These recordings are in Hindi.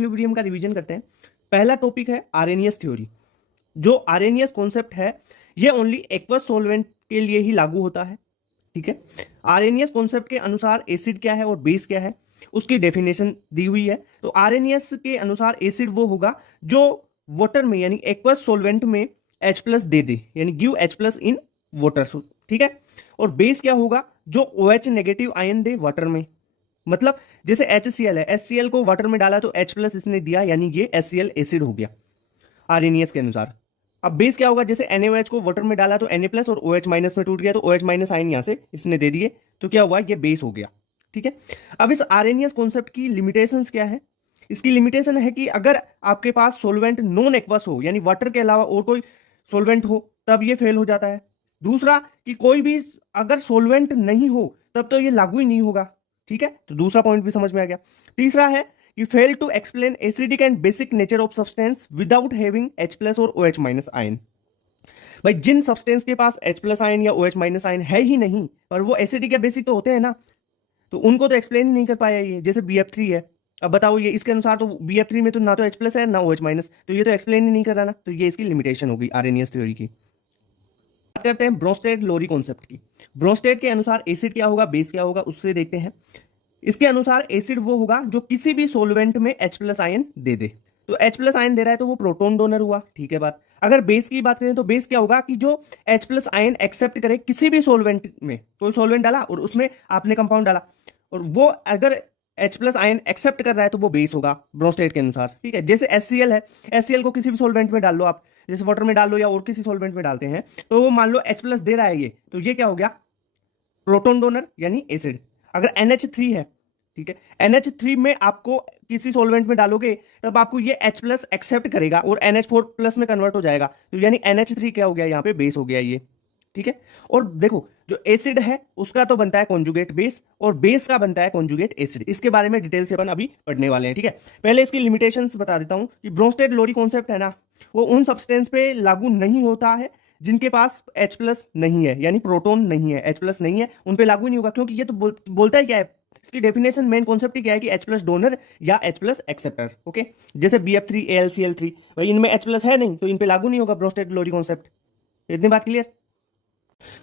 इक्विलिब्रियम का रिवीजन करते हैं। पहला टॉपिक है आर्रेनियस थ्योरी। जो आर्रेनियस कॉन्सेप्ट है ये ओनली एक्वस सॉल्वेंट के लिए ही लागू होता है, ठीक है। आर्रेनियस कॉन्सेप्ट के अनुसार एसिड क्या है और बेस क्या है उसकी डेफिनेशन दी हुई है। तो आर्रेनियस के अनुसार एसिड वो होगा जो वाटर में यानी एक्वस सॉल्वेंट में H प्लस दे दे, यानी give H plus in water, ठीक है। और बेस क्या होगा जो OH नेगेटिव आयन दे वाटर में, मतलब जैसे HCl है, HCl को वाटर में डाला तो H प्लस इसने दिया, यानी ये HCl एसिड हो गया आर्रेनियस के अनुसार। अब बेस क्या होगा, जैसे NaOH को वाटर में डाला तो Na प्लस और OH माइनस में टूट गया तो OH माइनस आयन यहां से इसने दे दिए, तो क्या हुआ, ये बेस हो गया, ठीक है। अब इस आर्रेनियस कॉन्सेप्ट की लिमिटेशंस क्या है? इसकी लिमिटेशन है कि अगर आपके पास सोलवेंट नॉन एक्वस हो, यानी वाटर के अलावा और कोई सोलवेंट हो, तब ये फेल हो जाता है। दूसरा कि कोई भी अगर सोलवेंट नहीं हो तब तो ये लागू ही नहीं होगा, ठीक है। तो दूसरा पॉइंट भी समझ में आ गया। तीसरा है कि fail to explain acidic and basic nature of substance without having H plus और OH माइनस आयन। भाई जिन सब्सटेंस के पास H प्लस आयन या OH माइनस आयन है ही नहीं पर वो एसिडिक या बेसिक तो होते हैं ना, तो उनको तो एक्सप्लेन ही नहीं कर पाया ये। जैसे BF3 है, अब बताओ ये इसके अनुसार तो BF3 में तो ना तो H प्लस है ना OH माइनस, तो ये तो एक्सप्लेन ही नहीं कर रहा ना, तो ये इसकी लिमिटेशन होगी आर्रेनियस थ्योरी की। बात करते हैं ब्रोंस्टेड लोरी कॉन्सेप्ट की। ब्रोंस्टेड के अनुसार एसिड क्या होगा, बेस क्या होगा, उससे देखते हैं। इसके अनुसार एसिड वो होगा जो किसी भी सोलवेंट में H प्लस आयन दे दे। तो H प्लस आयन दे रहा है तो वो प्रोटोन डोनर हुआ, ठीक है बात। अगर बेस की बात करें तो बेस क्या होगा कि जो H प्लस आयन एक्सेप्ट करे किसी भी सोलवेंट में, कोई सोलवेंट डाला और उसमें आपने कंपाउंड डाला और वो अगर H प्लस आयन एक्सेप्ट कर रहा है तो वो बेस होगा ब्रोंस्टेड के अनुसार, ठीक है। जैसे HCl है, HCl को किसी भी सोलवेंट में डाल लो आप, जैसे वाटर में डाल लो या और किसी सोलवेंट में डालते हैं, तो वो मान लो H प्लस दे रहा है ये, तो ये क्या हो गया, प्रोटोन डोनर यानी एसिड। अगर NH3 है, ठीक है, NH3 में आपको किसी सॉल्वेंट में डालोगे तब आपको ये H प्लस एक्सेप्ट करेगा और NH4 प्लस में कन्वर्ट हो जाएगा, तो यानी NH3 क्या हो गया, यहाँ पे बेस हो गया ये, ठीक है। और देखो जो एसिड है उसका तो बनता है कॉन्जुगेट बेस और बेस का बनता है कॉन्जुगेट एसिड। इसके बारे में डिटेल से अपन अभी पढ़ने वाले हैं, ठीक है। पहले इसकी लिमिटेशंस बता देता हूं कि ब्रोंस्टेड लोरी कॉन्सेप्ट है ना, वो उन सब्सटेंस पे लागू नहीं होता है जिनके पास H प्लस नहीं है, यानी प्रोटोन नहीं है, H प्लस नहीं है, उन पे लागू नहीं होगा, क्योंकि ये तो बोलता है क्या है, इसकी डेफिनेशन मेन कॉन्सेप्ट ही क्या है कि H प्लस डोनर या H प्लस एक्सेप्टर, ओके। जैसे BF3 AlCl3, भाई इनमें H प्लस है नहीं तो इन पे लागू नहीं होगा ब्रोंस्टेड लोरी कॉन्सेप्ट। इतनी बात क्लियर।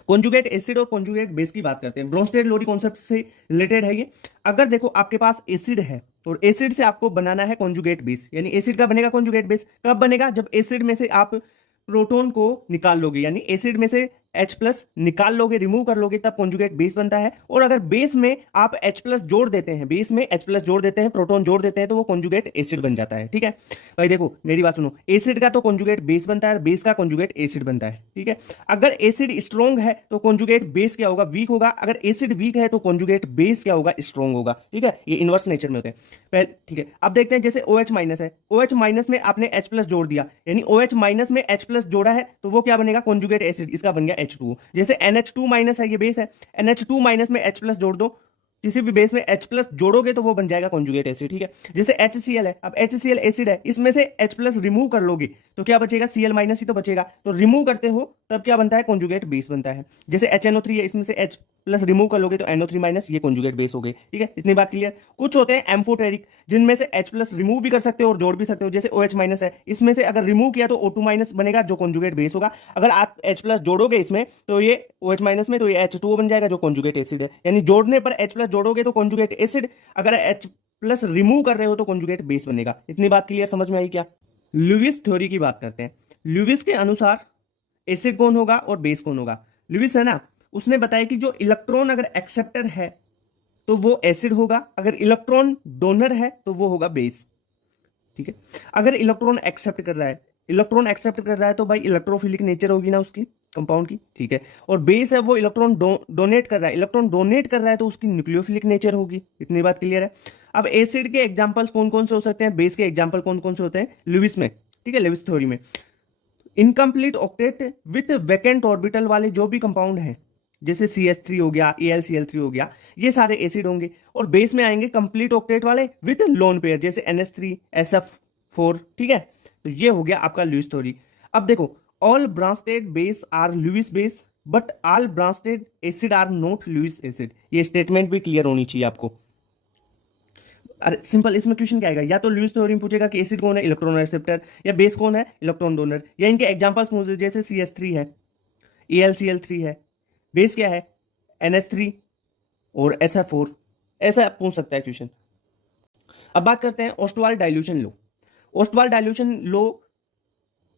कॉन्जुगेट एसिड और कॉन्जुगेट बेस की बात करते हैं, ब्रोंस्टेड लोरी कॉन्सेप्ट से रिलेटेड है ये। अगर देखो आपके पास एसिड है और एसिड से आपको बनाना है कॉन्जुगेट बेस, यानी एसिड का बनेगा कॉन्जुगेट बेस, कब बनेगा, जब एसिड में से आप प्रोटोन को निकाल लोगे, यानी एसिड में से H प्लस निकाल लोगे, रिमूव कर लोगे, तब कॉन्जुगेट बेस बनता है। और अगर बेस में आप H प्लस जोड़ देते हैं, बेस में H प्लस जोड़ देते हैं, प्रोटोन जोड़ देते हैं, तो वो कॉन्जुगेट एसिड बन जाता है, ठीक है। भाई देखो मेरी बात सुनो, एसिड का तो कॉन्जुगेट बेस बनता है, बेस का कॉन्जुगेट एसिड बनता है, ठीक है। अगर एसिड स्ट्रॉन्ग है तो कॉन्जुगेट बेस क्या होगा, वीक होगा। अगर एसिड वीक है तो कॉन्जुगेट बेस क्या होगा, स्ट्रॉन्ग होगा, ठीक है। ये इनवर्स नेचर में होते हैं पहले, ठीक है। अब देखते हैं जैसे OH माइनस है, OH माइनस में आपने H प्लस जोड़ दिया, यानी OH माइनस में H प्लस जोड़ा है तो वो क्या बनेगा, कॉन्जुगेट एसिड, इसका बन गया H2। जैसे NH2 माइनस है, ये बेस है, NH2 माइनस में H प्लस जोड़ दो, किसी भी बेस में H प्लस जोड़ोगे तो वो बन जाएगा कॉन्जुगेट एसिड, ठीक है। जैसे HCl है, अब HCl एसिड है, इसमें से H प्लस रिमूव कर लोगे तो क्या बचेगा, Cl माइनस ही तो बचेगा, तो रिमूव करते हो तब क्या बनता है, कॉन्जुगेट बेस बनता है। जैसे HNO3 है, इसमें से H प्लस रिमूव कर लोगे तो NO3 माइनस, ये कॉन्जुगेट बेस हो गए, ठीक है। इतनी बात क्लियर। कुछ होते हैं एम्फोटेरिक, जिनमें से H प्लस रिमूव भी कर सकते हो और जोड़ भी सकते हो, जैसे OH माइनस है, इसमें से अगर रिमूव किया तो O2 माइनस बनेगा जो कॉन्जुगेट बेस होगा। अगर आप H प्लस जोड़ोगे इसमें तो ये OH माइनस में, तो ये H2O बन जाएगा जो कॉन्जुगेट एसिड है, यानी जोड़ने पर H प्लस जोड़ोगे तो कॉन्जुगेट एसिड, अगर H प्लस रिमूव कर रहे हो तो कॉन्जुगेट बेस बनेगा। इतनी बात क्लियर, समझ में आई क्या। लुईस थ्योरी की बात करते हैं। लुईस के अनुसार एसिड कौन होगा और बेस कौन होगा। लुईस है ना, उसने बताया कि जो इलेक्ट्रॉन अगर एक्सेप्टर है तो वो एसिड होगा, अगर इलेक्ट्रॉन डोनर है तो वो होगा बेस, ठीक है। अगर इलेक्ट्रॉन एक्सेप्ट कर रहा है, इलेक्ट्रॉन एक्सेप्ट कर रहा है तो भाई इलेक्ट्रोफिलिक नेचर होगी ना उसकी कंपाउंड की, ठीक है। और बेस है वो इलेक्ट्रॉन डोनेट कर रहा है, इलेक्ट्रॉन डोनेट कर रहा है तो उसकी न्यूक्लियोफिलिक नेचर होगी। इतनी बात क्लियर है। अब एसिड के एग्जांपल्स कौन कौन से हो सकते हैं, बेस के एग्जांपल कौन कौन से होते हैं लुईस में, ठीक है, लुईस थ्योरी में। Incomplete octet with vacant orbital वाले जो भी कंपाउंड हैं, जैसे CH3 हो गया, AlCl3 हो गया, ये सारे एसिड होंगे। और बेस में आएंगे कंप्लीट ऑक्टेट वाले विथ लोन पेयर, जैसे NH3 SF4, ठीक है। तो ये हो गया आपका लुईस थ्योरी। अब देखो, all branched base are Lewis base but all branched acid are not Lewis acid, ये स्टेटमेंट भी क्लियर होनी चाहिए आपको। अरे सिंपल, इसमें क्वेश्चन क्या आएगा, या तो लुईस थ्योरम पूछेगा कि एसिड कौन है, इलेक्ट्रॉन एक्सेप्टर, या बेस कौन है, इलेक्ट्रॉन डोनर, या इनके एग्जांपल्स पूछे जैसे CH3 है, AlCl3 है, बेस क्या है, NH3 और SF4, ऐसा पूछ सकता है क्वेश्चन। अब बात करते हैं ओस्टवाल्ड डाइल्यूशन लो। ओस्टवाल्ड डाइल्यूशन लो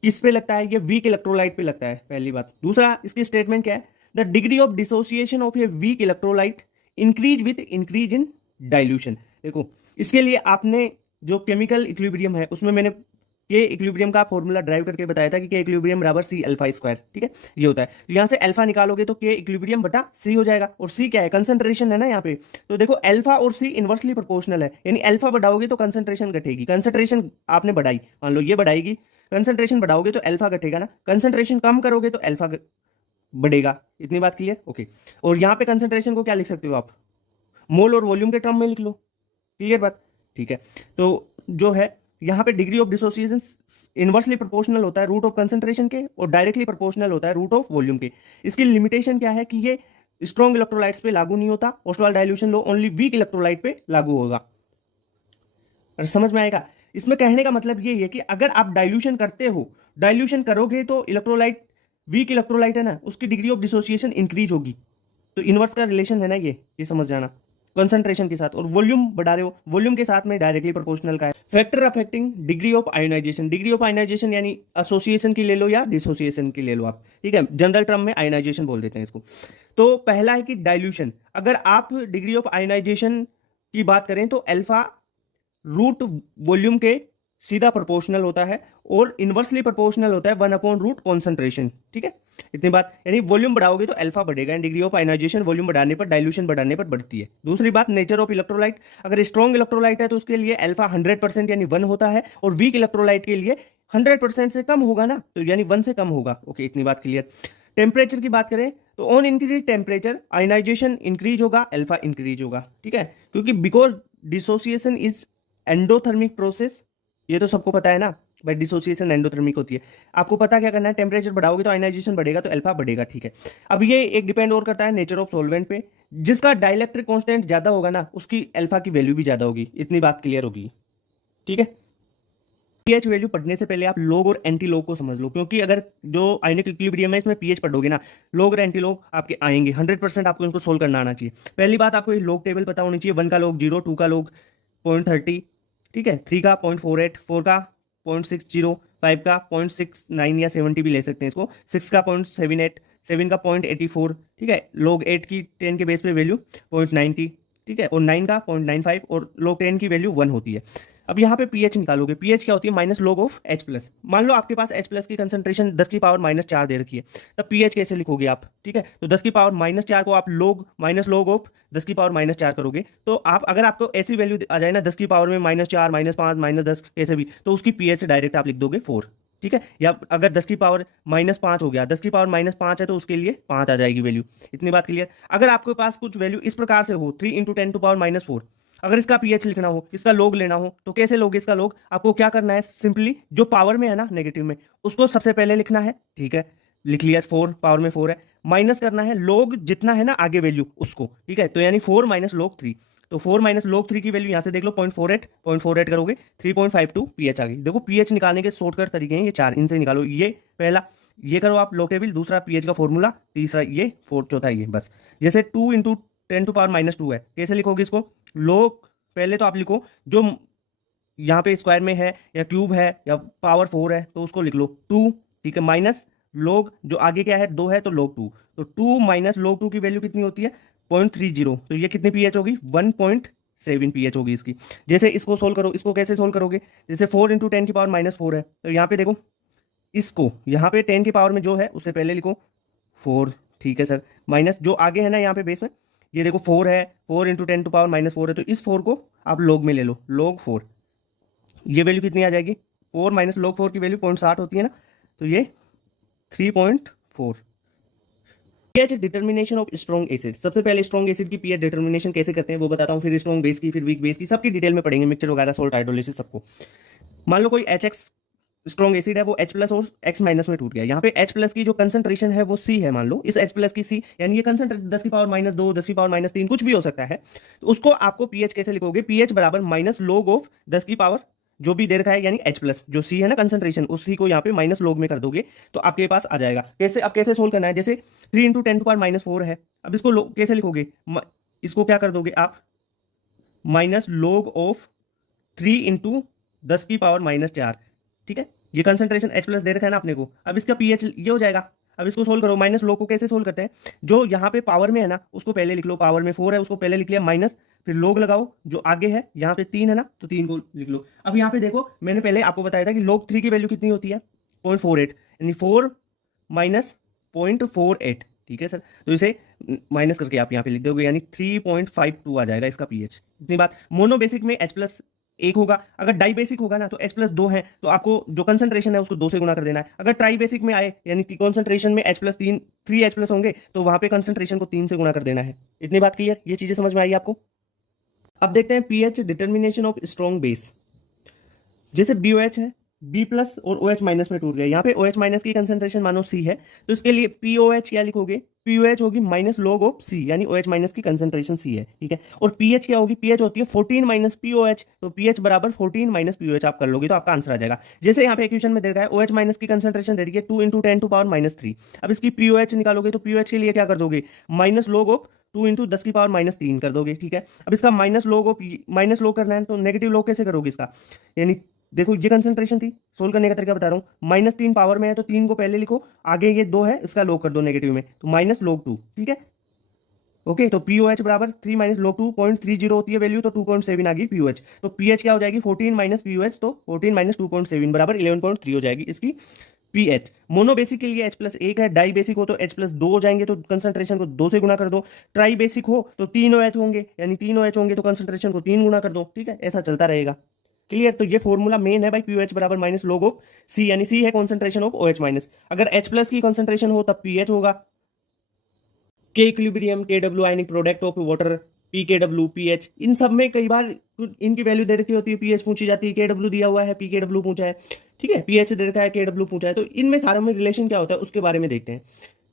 किस पे लगता है, ये वीक इलेक्ट्रोलाइट पे लगता है, पहली बात। दूसरा, इसकी स्टेटमेंट क्या है, the degree of dissociation of a weak electrolyte increase with increase in dilution. देखो, इसके लिए आपने जो केमिकल इक्विलिब्रियम है उसमें मैंने के इक्विलिब्रियम का फॉर्मूला ड्राइव करके बताया था कि के इक्विलिब्रियम बराबर C अल्फा स्क्वायर, ठीक है, ये होता है। तो यहाँ से अल्फा निकालोगे तो के इक्विलिब्रियम बटा C हो जाएगा, और C क्या है, कंसंट्रेशन है ना यहाँ पे। तो देखो अल्फा और C इनवर्सली प्रोपोर्शनल है, यानी अल्फा बढ़ाओगे तो कंसंट्रेशन घटेगी, कंसंट्रेशन आपने बढ़ाई, मान लो ये बढ़ाएगी, कंसंट्रेशन बढ़ाओगे तो अल्फा घटेगा ना, कंसंट्रेशन कम करोगे तो अल्फा बढ़ेगा। इतनी बात क्लियर, ओके। और यहाँ पे कंसंट्रेशन को क्या लिख सकते हो आप, मोल और वॉल्यूम के टर्म में लिख लो, क्लियर बात, ठीक है। तो जो है यहाँ पे degree of dissociation inversely proportional होता है रूट ऑफ कंसंट्रेशन के, और डायरेक्टली प्रोपोर्शनल होता है रूट ऑफ वॉल्यूम के। इसकी लिमिटेशन क्या है कि ये स्ट्रॉन्ग इलेक्ट्रोलाइट्स पे लागू नहीं होता, ओस्टवाल्ड डाइल्यूशन लो ओनली वीक इलेक्ट्रोलाइट पे लागू होगा। समझ में आएगा, इसमें कहने का मतलब ये है कि अगर आप डाइल्यूशन करते हो, डाइल्यूशन करोगे तो इलेक्ट्रोलाइट, वीक इलेक्ट्रोलाइट है ना, उसकी डिग्री ऑफ डिसोसिएशन इंक्रीज होगी। तो इनवर्स का रिलेशन है ना ये समझ जाना, कंसंट्रेशन के साथ। और वॉल्यूम बढ़ा रहे हो, वॉल्यूम के साथ में डायरेक्टली प्रोपोर्शनल का है। Factor affecting degree of ionization, degree of ionization यानी एसोसिएशन की ले लो या डिसोसिएशन की ले लो आप, ठीक है, जनरल टर्म में आयोनाइजेशन बोल देते हैं इसको। तो पहला है कि डाइल्यूशन, अगर आप डिग्री ऑफ आयोनाइजेशन की बात करें तो अल्फा रूट वॉल्यूम के सीधा प्रोपोर्शनल होता है, और इनवर्सली प्रोपोर्शनल होता है 1/रूट कॉन्सेंट्रेशन, ठीक है, इतनी बात। यानी वॉल्यूम बढ़ाओगे तो अल्फा बढ़ेगा, and degree of ionization volume बढ़ाने पर, डाइल्यूशन बढ़ाने पर बढ़ती है। दूसरी बात, नेचर ऑफ इलेक्ट्रोलाइट, अगर स्ट्रॉन्ग इलेक्ट्रोलाइट है तो उसके लिए अल्फा 100% यानी 1 होता है, और वीक इलेक्ट्रोलाइट के लिए 100% से कम होगा ना, तो यानी 1 से कम होगा, ओके, इतनी बात क्लियर। टेम्परेचर की बात करें तो on increase temperature ionization increase होगा, अल्फा इंक्रीज होगा, ठीक है, क्योंकि because dissociation is endothermic process, ये तो सबको पता है ना भाई, डिसोसिएशन एंडोथर्मिक होती है। आपको पता क्या करना है, टेम्परेचर बढ़ाओगे तो आयोनाइजेशन बढ़ेगा, तो अल्फा बढ़ेगा, ठीक है। अब ये एक डिपेंड और करता है नेचर ऑफ सॉल्वेंट पे, जिसका डाइलेक्ट्रिक कांस्टेंट ज्यादा होगा ना, उसकी अल्फा की वैल्यू भी ज्यादा होगी, इतनी बात क्लियर होगी, ठीक है। पीएच वैल्यू पढ़ने से पहले आप लोग और एंटी लोग को समझ लो, क्योंकि अगर जो आयनिक इक्विलिब्रियम है इसमें पीएच पढ़ोगे ना, लोग और एंटी लोग आपके आएंगे, 100% आपको इनको सोल्व करना आना चाहिए। पहली बात, आपको ये लोग टेबल पता होनी चाहिए, 1 का लोग 0, 2 का लोग 0.30, ठीक है, 3 का 0.48, 4 का 0.60, 5 का 0.69 या 70 भी ले सकते हैं इसको, 6 का 0.78, 7 का 0.84, ठीक है, लोग 8 की 10 के बेस पे वैल्यू 0.90, ठीक है, और 9 का 0.95, और लोग 10 की वैल्यू 1 होती है। अब यहाँ पे पीएच निकालोगे, पीएच क्या होती है, minus log of H plus. मान लो आपके पास H प्लस की कंसंट्रेशन 10 की पावर -4 दे रखी है, तब पीएच कैसे लिखोगे आप, ठीक है, तो 10 की पावर -4 को आप लोग माइनस लॉग ऑफ 10 की पावर -4 करोगे, तो आप अगर आपको ऐसी वैल्यू आ जाए ना 10 की पावर में -4, -5, -10 कैसे भी, तो उसकी पीएच डायरेक्ट आप लिख दोगे 4, ठीक है। या अगर 10 की पावर -5 हो गया, 10 की पावर -5 है तो उसके लिए 5 आ जाएगी वैल्यू, इतनी बात क्लियर। अगर आपके पास कुछ वैल्यू इस प्रकार से हो 3 × 10⁻⁴, अगर इसका पीएच लिखना हो, इसका लोग लेना हो, तो कैसे लोगे इसका लोग, आपको क्या करना है, सिंपली जो पावर में है ना नेगेटिव में, उसको सबसे पहले लिखना है, ठीक है, लिख लिया, 4 पावर में 4 है, माइनस करना है लोग जितना है ना आगे वैल्यू उसको, ठीक है, तो यानी 4 - log 3, तो 4 - log 3 की वैल्यू यहाँ से देख लो 0.48 करोगे 3.52 पीएच आ गई। देखो पीएच निकालने के शॉर्टकट तरीके हैं ये 4, इनसे निकालो, ये पहला ये करो आप लोग टेबल, दूसरा पीएच का फॉर्मूला, तीसरा ये, फोर्थ चौथा ये, बस। जैसे 2 × 10⁻⁻2 है, कैसे लिखोगे इसको, लोग पहले तो आप लिखो जो यहाँ पे स्क्वायर में है या क्यूब है या पावर 4 है तो उसको लिख लो 2, ठीक है, माइनस लोग जो आगे क्या है 2 है तो log 2, तो 2 - log 2 की वैल्यू कितनी होती है 0.30, तो ये कितनी पीएच होगी 1.7 पीएच होगी इसकी। जैसे इसको सोल्व करो, इसको कैसे सोल्व करोगे, जैसे 4 × 10⁻⁻4 है, तो यहाँ पे देखो इसको यहाँ पे 10 की पावर में जो है उससे पहले लिखो 4, ठीक है सर, माइनस जो आगे है ना यहाँ पे बेस में, ये देखो 4 है, 4 × 10⁻⁻4 है, तो इस 4 को आप log में ले लो, log 4, ये वैल्यू कितनी आ जाएगी, 4 - log 4 की वैल्यू 0.60 होती है ना, तो ये 3.4। PH determination of strong acid, सबसे पहले स्ट्रॉन्ग एसिड की पीएच डिटर्मिनेशन कैसे करते हैं वो बताता हूँ, फिर स्ट्रॉन्ग बेस की, फिर वीक बेस की, सबकी डिटेल में पढ़ेंगे, मिक्सचर वगैरह, सोल्ट, हाइड्रोलिसिस, सबको। मान लो कोई HX स्ट्रॉन्ग एसिड है वो H प्लस और X माइनस में टूट गया। यहाँ पे H प्लस की जो कंसंट्रेशन है वो C है, मान लो इस H प्लस की C, यानी ये कंसंट्रेशन 10 की पावर -2, 10 की पावर -3 कुछ भी हो सकता है। तो उसको आपको pH कैसे लिखोगे, pH बराबर माइनस लोग ऑफ 10 की पावर जो भी दे रखा है, यानी H प्लस जो C है ना कंसंट्रेशन, उस C को यहाँ पे माइनस लोग में कर दोगे तो आपके पास आ जाएगा। कैसे, अब कैसे सोल्व करना है, जैसे 3 इंटू 10 टू पावर -4 है, अब इसको कैसे लिखोगे, इसको क्या कर दोगे आप, माइनस लोग ऑफ 3 इंटू 10 की पावर -4, ठीक है। ये कंसंट्रेशन H प्लस दे रखा है ना अपने को, अब इसका pH ये हो जाएगा। अब इसको सोल्व करो, माइनस लोग को कैसे सोल्व करते हैं, जो यहाँ पे पावर में है ना उसको पहले लिख लो, पावर में 4 है उसको पहले लिख लिया माइनस, फिर लोग लगाओ जो आगे है, यहाँ पे 3 है ना तो 3 को लिख लो। अब यहाँ पे देखो मैंने पहले आपको बताया था कि लोग 3 की वैल्यू कितनी होती है 0.48, यानी 4 माइनस 0.48, ठीक है सर। तो इसे माइनस करके आप यहाँ पे लिख दोगे, यानी 3.52 आ जाएगा इसका pH। इतनी बात। मोनो बेसिक में H प्लस 1 होगा, अगर डाई बेसिक होगा ना तो H प्लस 2 है, तो आपको जो कंसंट्रेशन है उसको 2 से गुना कर देना है। अगर ट्राई बेसिक में आए यानी कॉन्सेंट्रेशन में H प्लस 3 H प्लस होंगे तो वहां पे कंसंट्रेशन को 3 से गुना कर देना है। इतनी बात क्लियर, ये चीजें समझ में आई आपको। अब देखते हैं pH determination of strong base. जैसे BOH है, B प्लस और OH माइनस में टूट गया, यहाँ पे OH माइनस की कंसंट्रेशन मानो C है, तो इसके लिए POH क्या लिखोगे, POH होगी माइनस लॉग ऑफ C, यानी OH माइनस की कंसंट्रेशन C है, ठीक है। और pH क्या होगी, pH होती है 14 माइनस POH, तो pH बराबर 14 माइनस POH आप कर लोगे तो आपका आंसर आ जाएगा। जैसे यहाँ पे इक्वेशन में दे रखा है OH माइनस की कंसंट्रेशन दे रही है 2 इंटू 10 टू पावर -3, अब इसकी POH निकालोगे तो POH के लिए क्या कर दोगे, माइनस लॉग ऑफ 2 इंटू 10 की पावर -3 कर दोगे, ठीक है। अब इसका minus log of minus log करना है तो नेगेटिव लॉग कैसे करोगे इसका, यानी देखो ये कंसंट्रेशन थी, सोल्व करने का तरीका बता रहा हूँ, -3 पावर में है तो 3 को पहले लिखो, आगे ये 2 है इसका लॉग कर दो नेगेटिव में, तो माइनस लॉग 2, ठीक है। ओके, तो POH बराबर 3 माइनस लॉग 2.30 होती है वैल्यू, तो 2.7 आ गई POH, तो pH क्या हो जाएगी 14 माइनस POH, तो 14 माइनस 2.7 बराबर 11.3 हो जाएगी इसकी pH। मोनो बेसिक के लिए H प्लस 1 है, डाई बेसिक हो तो H प्लस 2 हो जाएंगे, तो कंसंट्रेशन को 2 से गुना कर दो। ट्राई बेसिक हो तो 3 OH होंगे, यानी 3 OH होंगे तो कंसंट्रेशन को 3 गुना कर दो, ठीक है। ऐसा चलता रहेगा। क्लियर, तो ये फॉर्मूला मेन है भाई, POH बराबर माइनस लॉग ऑफ C, यानी C है कॉन्सेंट्रेशन ऑफ OH माइनस। अगर H प्लस की कॉन्सेंट्रेशन हो तब pH होगा K equilibrium, KW ionic product of water, PKW, pH, इन सब में कई बार इनकी वैल्यू दे रखी होती है, pH पूछी जाती है, KW दिया हुआ है, PKW पूछा है, ठीक है, pH दे रखा है, KW पूछा है, तो इनमें सारों में रिलेशन क्या होता है उसके बारे में देखते हैं।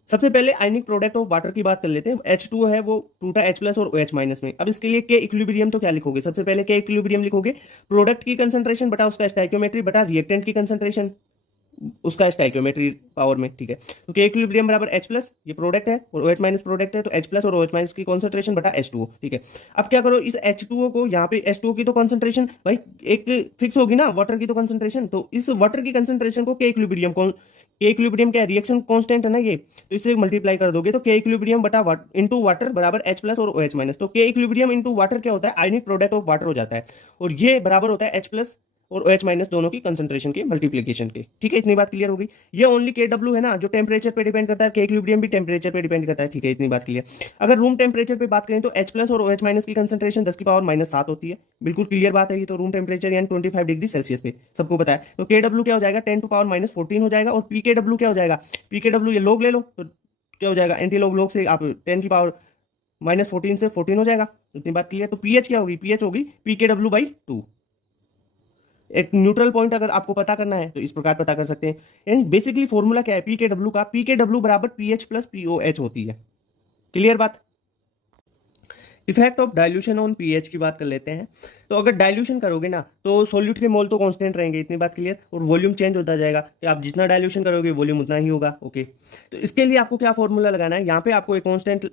सबसे पहले आयनिक प्रोडक्ट ऑफ वाटर की बात कर लेते हैं। H2 है वो टूटा H प्लस और OH माइनस में। अब इसके लिए K इक्विलिब्रियम तो क्या लिखोगे, सबसे पहले K इक्विलिब्रियम लिखोगे, प्रोडक्ट की कंसंट्रेशन बटा उसका स्टोइकियोमेट्री बटा रिएक्टेंट की कंसंट्रेशन उसका स्टोइकियोमेट्री पावर में, ठीक है। तो K इक्विलिब्रियम बराबर H प्लस, ये प्रोडक्ट है और OH माइनस प्रोडक्ट है, तो H प्लस और OH माइनस की कॉन्सेंट्रेशन बटा H2O, ठीक है। अब क्या करो, इस H2O को यहाँ पे H2O की तो कॉन्सेंट्रेशन भाई एक फिक्स होगी ना, वाटर की तो कॉन्सेंट्रेशन, तो इस वाटर की कॉन्सेंट्रेशन को K इक्विलिब्रियम K इक्विलिब्रियम क्या है, रिएक्शन कांस्टेंट है ना ये, तो इसे मल्टीप्लाई कर दोगे तो K इक्विलिब्रियम बटा इनटू वाटर बराबर H प्लस और OH माइनस, तो K इक्विलिब्रियम इनटू वाटर क्या होता है, आयनिक प्रोडक्ट ऑफ वाटर हो जाता है, और ये बराबर होता है H प्लस और OH माइनस दोनों की कंसंट्रेशन के मल्टीप्लिकेशन के, ठीक है। इतनी बात क्लियर हो गई। ये ओनली KW है ना जो टेम्परेचर पे डिपेंड करता है, K इक्विलिब्रियम भी टेम्परेचर पे डिपेंड करता है, ठीक है। इतनी बात क्लियर। अगर रूम टेम्परेचर पे बात करें तो H प्लस और OH माइनस की कंसंट्रेशन 10 की पावर -7 होती है, बिल्कुल क्लियर बात है ये तो, रूम टेम्परेचर यानी 25 डिग्री सेल्सियस पे सबको पता है। तो KW क्या हो जाएगा 10 टू पावर -14 हो जाएगा, और PKW क्या हो जाएगा, PKW ये लोग ले लो तो क्या हो जाएगा, एंटी लोग से आप 10 की पावर -14 से 14 हो जाएगा। इतनी बात क्लियर। तो pH क्या होगी, pH होगी PKW/2। एक न्यूट्रल पॉइंट अगर आपको पता करना है तो इस प्रकार पता कर सकते हैं, यानी बेसिकली फॉर्मूला क्या है PKW का, PKW बराबर PH प्लस POH होती है। क्लियर बात। Effect of dilution on pH की बात कर लेते हैं। तो अगर डाइल्यूशन करोगे ना तो सॉल्यूट के मोल तो कांस्टेंट रहेंगे, इतनी बात क्लियर, और वॉल्यूम चेंज होता जाएगा कि आप जितना डाइल्यूशन करोगे वॉल्यूम उतना ही होगा। ओके, तो इसके लिए आपको क्या फॉर्मूला लगाना है, यहाँ पे आपको एक कांस्टेंट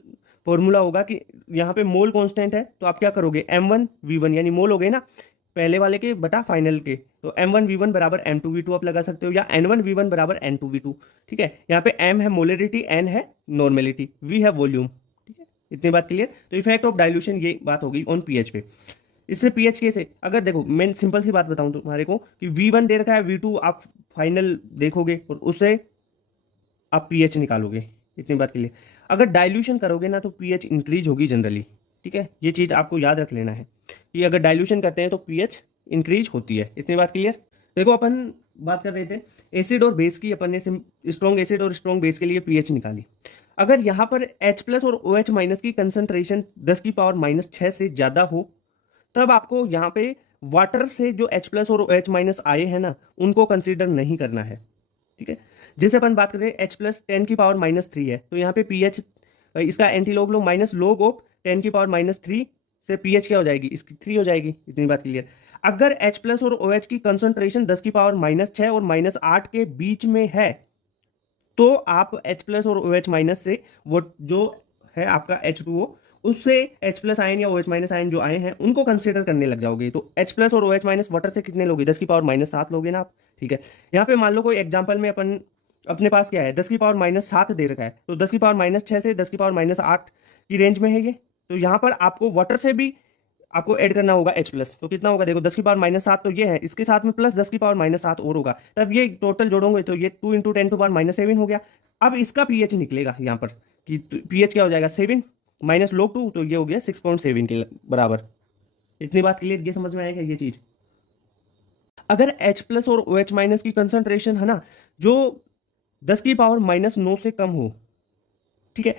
फॉर्मूला होगा कि यहाँ पे मोल कांस्टेंट है, तो आप क्या करोगे M1V1 यानी मोल हो गए ना पहले वाले के बटा फाइनल के, तो M1V1 बराबर M2V2 आप लगा सकते हो, या N1V1 बराबर N2V2, ठीक है। यहाँ पे M है मोलरिटी, N है नॉर्मेलिटी, V है वॉल्यूम, ठीक है। इतनी बात क्लियर। तो इफेक्ट ऑफ डाइल्यूशन ये बात होगी ऑन पीएच पे। इससे पीएच कैसे, अगर देखो मैं सिंपल सी बात बताऊं तुम्हारे को कि V1 दे रखा है, V2 आप फाइनल देखोगे और उससे आप पीएच निकालोगे, इतनी बात क्लियर। अगर डाइल्यूशन करोगे ना तो पीएच इंक्रीज होगी जनरली, ठीक है। ये चीज़ आपको याद रख लेना है कि अगर डाइल्यूशन करते हैं तो पीएच इंक्रीज होती है, इतनी बात क्लियर। देखो अपन बात कर रहे थे एसिड और बेस की, अपन ने स्ट्रॉन्ग एसिड और स्ट्रॉन्ग बेस के लिए पीएच निकाली। अगर यहाँ पर H प्लस और OH माइनस की कंसंट्रेशन 10 की पावर -6 से ज़्यादा हो तब आपको यहाँ पे वाटर से जो H प्लस और OH माइनस आए हैं ना, उनको कंसीडर नहीं करना है, ठीक है। जैसे अपन बात करें H प्लस 10⁻³ है, तो यहाँ पे pH इसका anti log low minus log of 10⁻³ से pH क्या हो जाएगी, इसकी 3 हो जाएगी। इतनी बात क्लियर। अगर H प्लस और OH की कंसंट्रेशन 10⁻⁻6 और -8 के बीच में है, तो आप H प्लस और OH माइनस से वो जो है आपका H2O, उससे H प्लस आयन या OH माइनस आयन जो आए हैं उनको कंसीडर करने लग जाओगे। तो H प्लस और OH माइनस वाटर से कितने लोगे, 10⁻⁷ लोगे ना आप, ठीक है। यहाँ पे मान लो कोई एग्जाम्पल में अपन अपने पास क्या है, 10⁻⁷ दे रखा है, तो 10⁻�6 से 10⁻�8 की रेंज में है ये। तो यहाँ पर आपको वाटर से भी आपको ऐड करना होगा H प्लस, तो कितना होगा देखो, 10⁻⁷ तो ये है, इसके साथ में प्लस 10⁻⁷ और होगा, तब ये टोटल जोड़ोगे तो ये 2 × 10⁻⁷ हो गया। अब इसका pH निकलेगा यहाँ पर कि pH क्या हो जाएगा, 7 माइनस log 2, तो ये हो गया 6.7 के बराबर। इतनी बात क्लियर, ये समझ में आएगा ये चीज। अगर H प्लस और OH माइनस की कंसंट्रेशन है ना, जो 10⁻⁹ से कम हो, ठीक है,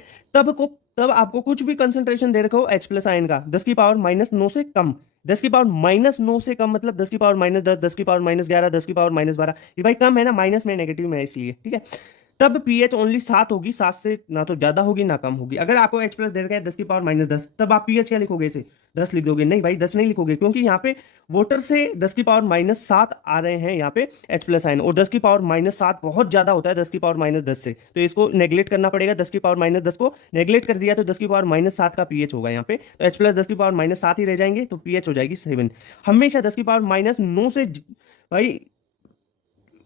तब आपको कुछ भी कंसंट्रेशन दे रखा हो H प्लस आयन का 10⁻⁹ से कम, 10⁻�9 से कम मतलब 10⁻⁻10, 10⁻⁻11, 10⁻⁻12, ये भाई कम है ना, माइनस में नेगेटिव में है इसलिए, ठीक है। तब pH ओनली 7 होगी, 7 से ना तो ज्यादा होगी ना कम होगी। अगर आपको H प्लस दे रखा है 10⁻⁻10, तब आप pH क्या लिखोगे, इसे 10 लिख दोगे? नहीं भाई, 10 नहीं लिखोगे, क्योंकि यहाँ पे वाटर से 10⁻⁻7 आ रहे हैं यहाँ पे H प्लस आयन, और 10⁻⁻7 बहुत ज्यादा होता है 10⁻⁻10 से, तो इसको नेग्लेक्ट करना पड़ेगा। 10⁻⁻10 को नेग्लेक्ट कर दिया तो 10⁻⁻7 का pH होगा यहाँ पे, तो H प्लस 10⁻⁻7 ही रह जाएंगे, तो pH हो जाएगी 7। हमेशा 10⁻�9 से भाई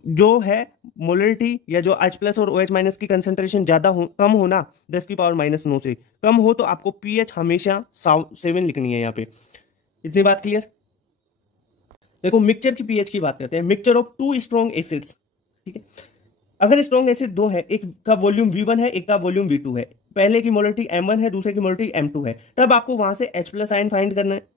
जो है मोलरिटी या जो H प्लस और OH माइनस की कंसंट्रेशन ज्यादा हो, कम होना 10⁻�9 से कम हो, तो आपको pH हमेशा 7 लिखनी है यहाँ पे। इतनी बात क्लियर। देखो मिक्सचर की pH की बात करते हैं, मिक्सचर ऑफ 2 स्ट्रॉन्ग एसिड्स, ठीक है। अगर स्ट्रॉन्ग एसिड 2 है, एक का वॉल्यूम V1 है, एक का वॉल्यूम V2 है, पहले की मोलरिटी M1 है, दूसरे की मोलरिटी M2 है, तब आपको वहां से H प्लस आयन फाइंड करना है,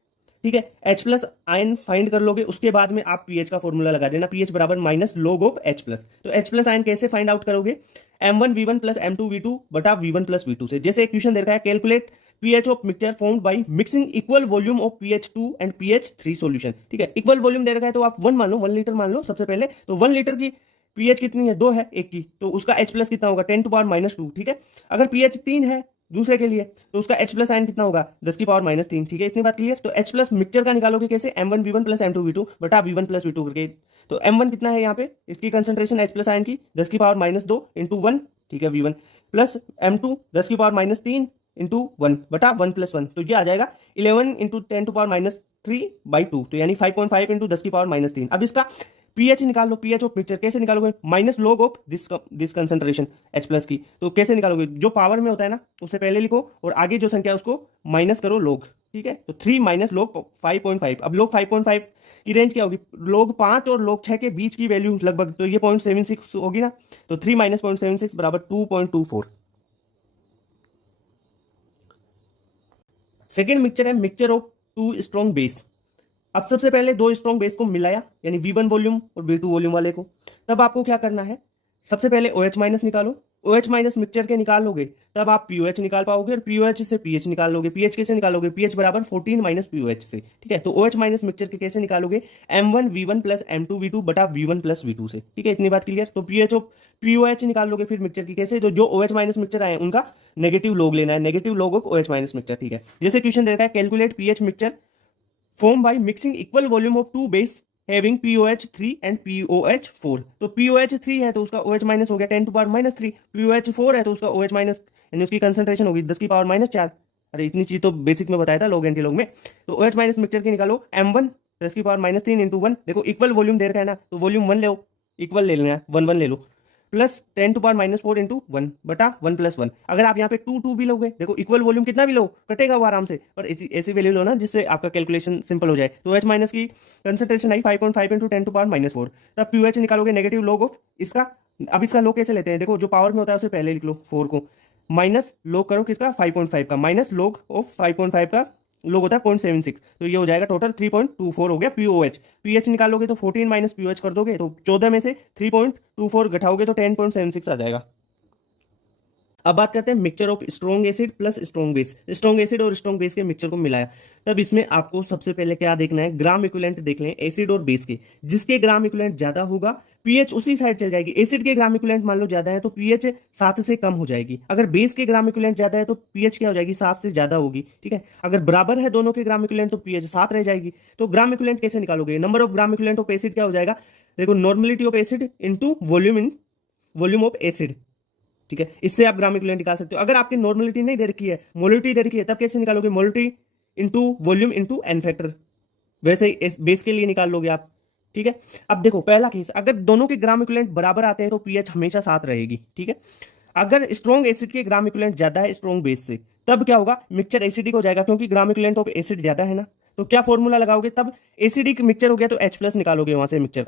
ठीक है। H प्लस आयन फाइंड कर लोगे, उसके बाद में आप pH का फॉर्मूला लगा देना, pH बराबर minus log of H plus. तो H प्लस आयन कैसे फाइंड आउट करोगे, M1V1 प्लस M2V2 बटा V1 प्लस V2 से। जैसे एक क्वेश्चन दे रखा है, calculate pH of mixture formed by mixing equal volume of pH2 and pH3 solution, ठीक है। इक्वल वॉल्यूम दे रखा है तो आप 1 मान लो, 1 लीटर मान लो सबसे पहले, तो 1 लीटर की pH कितनी है, 2 है एक की, तो उसका H प्लस कितना होगा, 10⁻⁻2, ठीक है। अगर pH 3 है दूसरे के लिए, तो उसका H प्लस आयन कितना होगा, 10⁻⁻3, ठीक है। इतनी बात क्लियर। तो H प्लस मिक्सचर का निकालोगे कैसे, M1V1 प्लस M2V2 बटा V1 प्लस V2 करके। तो M1 कितना है यहाँ पे, इसकी कंसंट्रेशन H प्लस आयन की 10⁻⁻2 इंटू 1, ठीक है, V1 प्लस M2 10⁻⁻3 इंटू 1 बटा 1 प्लस 1, तो ये आ जाएगा 11 इंटू 10⁻3/2, तो यानी 5.5 इंटू 10⁻3। अब इसका pH निकाल लो, pH ऑफ मिक्सचर कैसे निकालोगे, minus log of this concentration H plus की। तो कैसे निकालोगे, जो पावर में होता है ना उससे पहले लिखो, और आगे जो संख्या है उसको माइनस करो log, ठीक है। तो 3 माइनस log 5.5। अब log 5.5 की रेंज क्या होगी, log 5 और log 6 के बीच की वैल्यू लगभग, तो ये 0.76 होगी ना, तो 3 माइनस 0.76 बराबर 2.24। सेकेंड मिक्सचर है मिक्सचर ऑफ 2 स्ट्रॉन्ग बेस। अब सबसे पहले 2 स्ट्रॉन्ग बेस को मिलाया, यानी V1 वॉल्यूम और V2 वॉल्यूम वाले को। तब आपको क्या करना है, सबसे पहले OH माइनस निकालो, OH माइनस मिक्सचर के निकाल लोगे, तब आप POH निकाल पाओगे, और POH से pH निकाल लोगे। pH कैसे निकालोगे, pH बराबर 14 माइनस POH से, ठीक है। तो OH माइनस मिक्सचर के कैसे निकालोगे, M1V1 प्लस M2V2 बटा V1 प्लस V2 से, ठीक है। इतनी बात क्लियर। तो pH ऑफ POH निकाल लोगे फिर मिक्सचर की कैसे, तो जो OH माइनस मिक्सचर आए उनका नेगेटिव लॉग लेना है, negative log of OH minus mixture, ठीक है। जैसे क्वेश्चन दे रखा है, calculate pH mixture formed by mixing equal volume of 2 base having POH3 and POH4। तो POH3 है तो उसका OH माइनस हो गया 10⁻⁻3, POH4 है तो उसका OH माइनस, यानी उसकी कंसंट्रेशन होगी 10⁻⁴। अरे इतनी चीज तो बेसिक में बताया था लॉग एंटी लॉग में। तो OH माइनस मिक्सचर की निकालो, M1 10⁻⁻3 इंटू 1, देखो इक्वल वॉल्यूम दे रखा है ना, तो वॉल्यूम 1 लो, इक्वल ले लेना है, 1 ले लो, प्लस 10⁻⁻4 इंटू 1 बटा 1 प्लस 1। अगर आप यहाँ पे 2 भी लोगे, देखो इक्वल वॉल्यूम कितना भी लो कटेगा वो आराम से, पर ऐसी वैल्यू लो ना जिससे आपका कैलकुलेशन सिंपल हो जाए। तो OH माइनस की कंसंट्रेशन आई 5.5 इंटू 10⁻⁴। तब POH निकालोगे, नेगेटिव लॉग ऑफ इसका। अब इसका लॉग कैसे लेते हैं, देखो जो पावर में होता है उसे पहले लिख लो 4 को, माइनस लॉग करो किसका 5.5 का, माइनस लॉग ऑफ 5.5 का लोग होता है 0.76, तो ये हो जाएगा टोटल 3.24 हो गया POH। pH निकालोगे तो 14 माइनस POH कर दोगे, तो 14 में से 3.24 घटाओगे तो 10.76 आ जाएगा। अब बात करते हैं mixture of strong acid plus strong base. Strong acid और स्ट्रॉन्ग बेस के मिक्सचर को मिलाया, तब इसमें आपको सबसे पहले क्या देखना है, ग्राम इक्विवेलेंट देख लें एसिड और बेस के। जिसके ग्राम इक्विवेलेंट ज्यादा होगा पीएच उसी साइड चल जाएगी। एसिड के ग्राम इक्विवेलेंट मान लो ज्यादा है तो पीएच 7 से कम हो जाएगी। अगर बेस के ग्राम इक्विवेलेंट ज्यादा है तो पीएच क्या हो जाएगी, 7 से ज्यादा होगी। ठीक है, अगर बराबर है दोनों के ग्राम इक्विवेलेंट तो पीएच 7 रह जाएगी। तो ग्राम इक्विवेलेंट कैसे निकालोगे, number of gram equivalent of acid क्या हो जाएगा, देखो normality of acid into volume in volume of acid. ठीक है, इससे आप ग्राम इक्विवेलेंट निकाल सकते हो। अगर आपकी नॉर्मलिटी नहीं दे रखी है, मोलिटी दे रखी है, तब कैसे निकालोगे, molarity into volume into N factor, वैसे ही बेस के लिए निकाल लोगे आप। ठीक है, अब देखो पहला केस, अगर दोनों के ग्राम इक्विवेलेंट बराबर आते हैं तो पीएच हमेशा 7 रहेगी। ठीक है, अगर स्ट्रॉन्ग एसिड के ग्राम इक्विवेलेंट ज्यादा है स्ट्रॉन्ग बेस से, तब क्या होगा, मिक्सचर एसिडिक हो जाएगा, क्योंकि ग्राम इक्विवेलेंट ऑफ एसिड ज्यादा है ना। तो क्या फॉर्मूला लगाओगे, तब एसिडिक मिक्सचर हो गया तो H प्लस निकालोगे वहां से मिक्सचर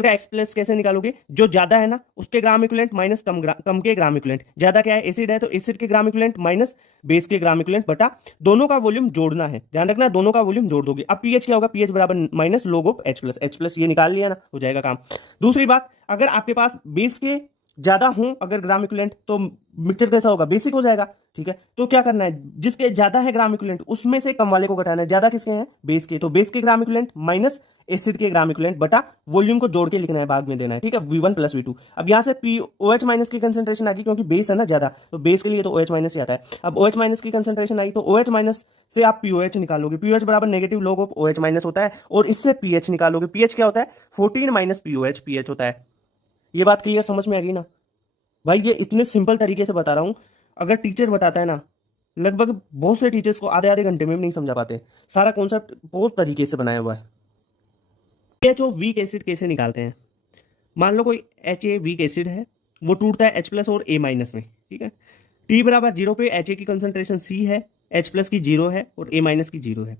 का X प्लस कैसे निकालोगे, जो ज्यादा है ना उसके ग्राम इक्विवेलेंट माइनस कम के ग्राम इक्विवेलेंट। ज्यादा क्या है, एसिड है तो एसिड के ग्राम इक्विवेलेंट माइनस बेस के ग्राम इक्विवेलेंट बटा दोनों का वॉल्यूम जोड़ना है, ध्यान रखना दोनों का वॉल्यूम जोड़ दोगे। अब पीएच क्या होगा, पीएच बराबर minus log of H plus ये निकाल लिया ना, हो जाएगा काम। दूसरी बात, अगर आपके पास बेस के ज्यादा हो अगर ग्राम इक्विवेलेंट तो मिक्सचर कैसा होगा, बेसिक हो जाएगा। ठीक है, तो क्या करना है, जिसके ज्यादा है ग्राम इक्विवेलेंट उसमें से कम वाले को घटाना है। ज्यादा किसके हैं, बेस के, तो बेस के ग्राम इक्विवेलेंट माइनस एसिड के ग्राम इक्विवेलेंट बटा वॉल्यूम को जोड़ के लिखना है, भाग में देना है। ठीक है, V1 प्लस V2। अब यहाँ से OH माइनस की कंसंट्रेशन आ गई, क्योंकि बेस है ना ज्यादा, तो बेस के लिए तो OH माइनस ही आता है। अब OH माइनस की कंसंट्रेशन आई तो OH माइनस से आप POH निकालोगे। POH बराबर negative log of OH minus होता है, और इससे पीएच निकालोगे। पीएच क्या होता है, 14 माइनस POH पीएच होता है। ये बात क्लियर समझ में आ गई ना भाई, ये इतने सिंपल तरीके से बता रहा हूं, अगर टीचर बताता है ना, लगभग बहुत से टीचर्स को आधे आधे घंटे में भी नहीं समझा पाते। सारा कॉन्सेप्ट बहुत तरीके से बनाया हुआ है। पीएच ऑफ वीक एसिड कैसे निकालते हैं, मान लो कोई HA वीक एसिड है, वो टूटता है H प्लस और A माइनस में। ठीक है, T बराबर 0 पे HA की कंसंट्रेशन C है, H प्लस की 0 है और A माइनस की 0 है।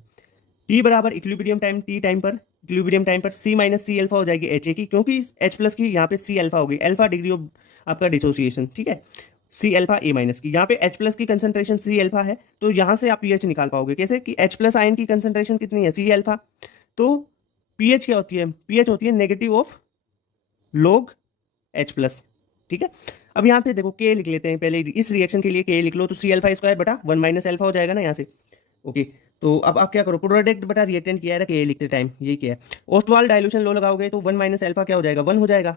T बराबर इक्विलिब्रियम टाइम, T टाइम पर इक्विलिब्रियम टाइम पर C माइनस C अल्फा हो जाएगी HA की, क्योंकि H प्लस की यहाँ पे C अल्फा होगी, अल्फा डिग्री ऑफ आपका डिसोसिएशन। ठीक है, C अल्फा A माइनस की, यहाँ पे H प्लस की कंसंट्रेशन C अल्फा है, तो यहाँ से आप पीएच निकाल पाओगे कैसे, कि H प्लस आयन की कंसंट्रेशन कितनी है, C अल्फा, तो पीएच क्या होती है, पीएच होती है negative of log H plus. ठीक है, अब यहाँ पे देखो K लिख लेते हैं पहले, इस रिएक्शन के लिए K लिख लो, तो C अल्फा स्क्वायर बटा 1 माइनस अल्फा हो जाएगा ना यहाँ से। ओके, तो अब आप क्या करो, प्रोडक्ट बटा रिएक्टेंट किया है ना, K लिखते टाइम यही किया है। ओस्टवाल डाइल्यूशन लो लगाओगे तो 1 माइनस अल्फा क्या हो जाएगा, 1 हो जाएगा,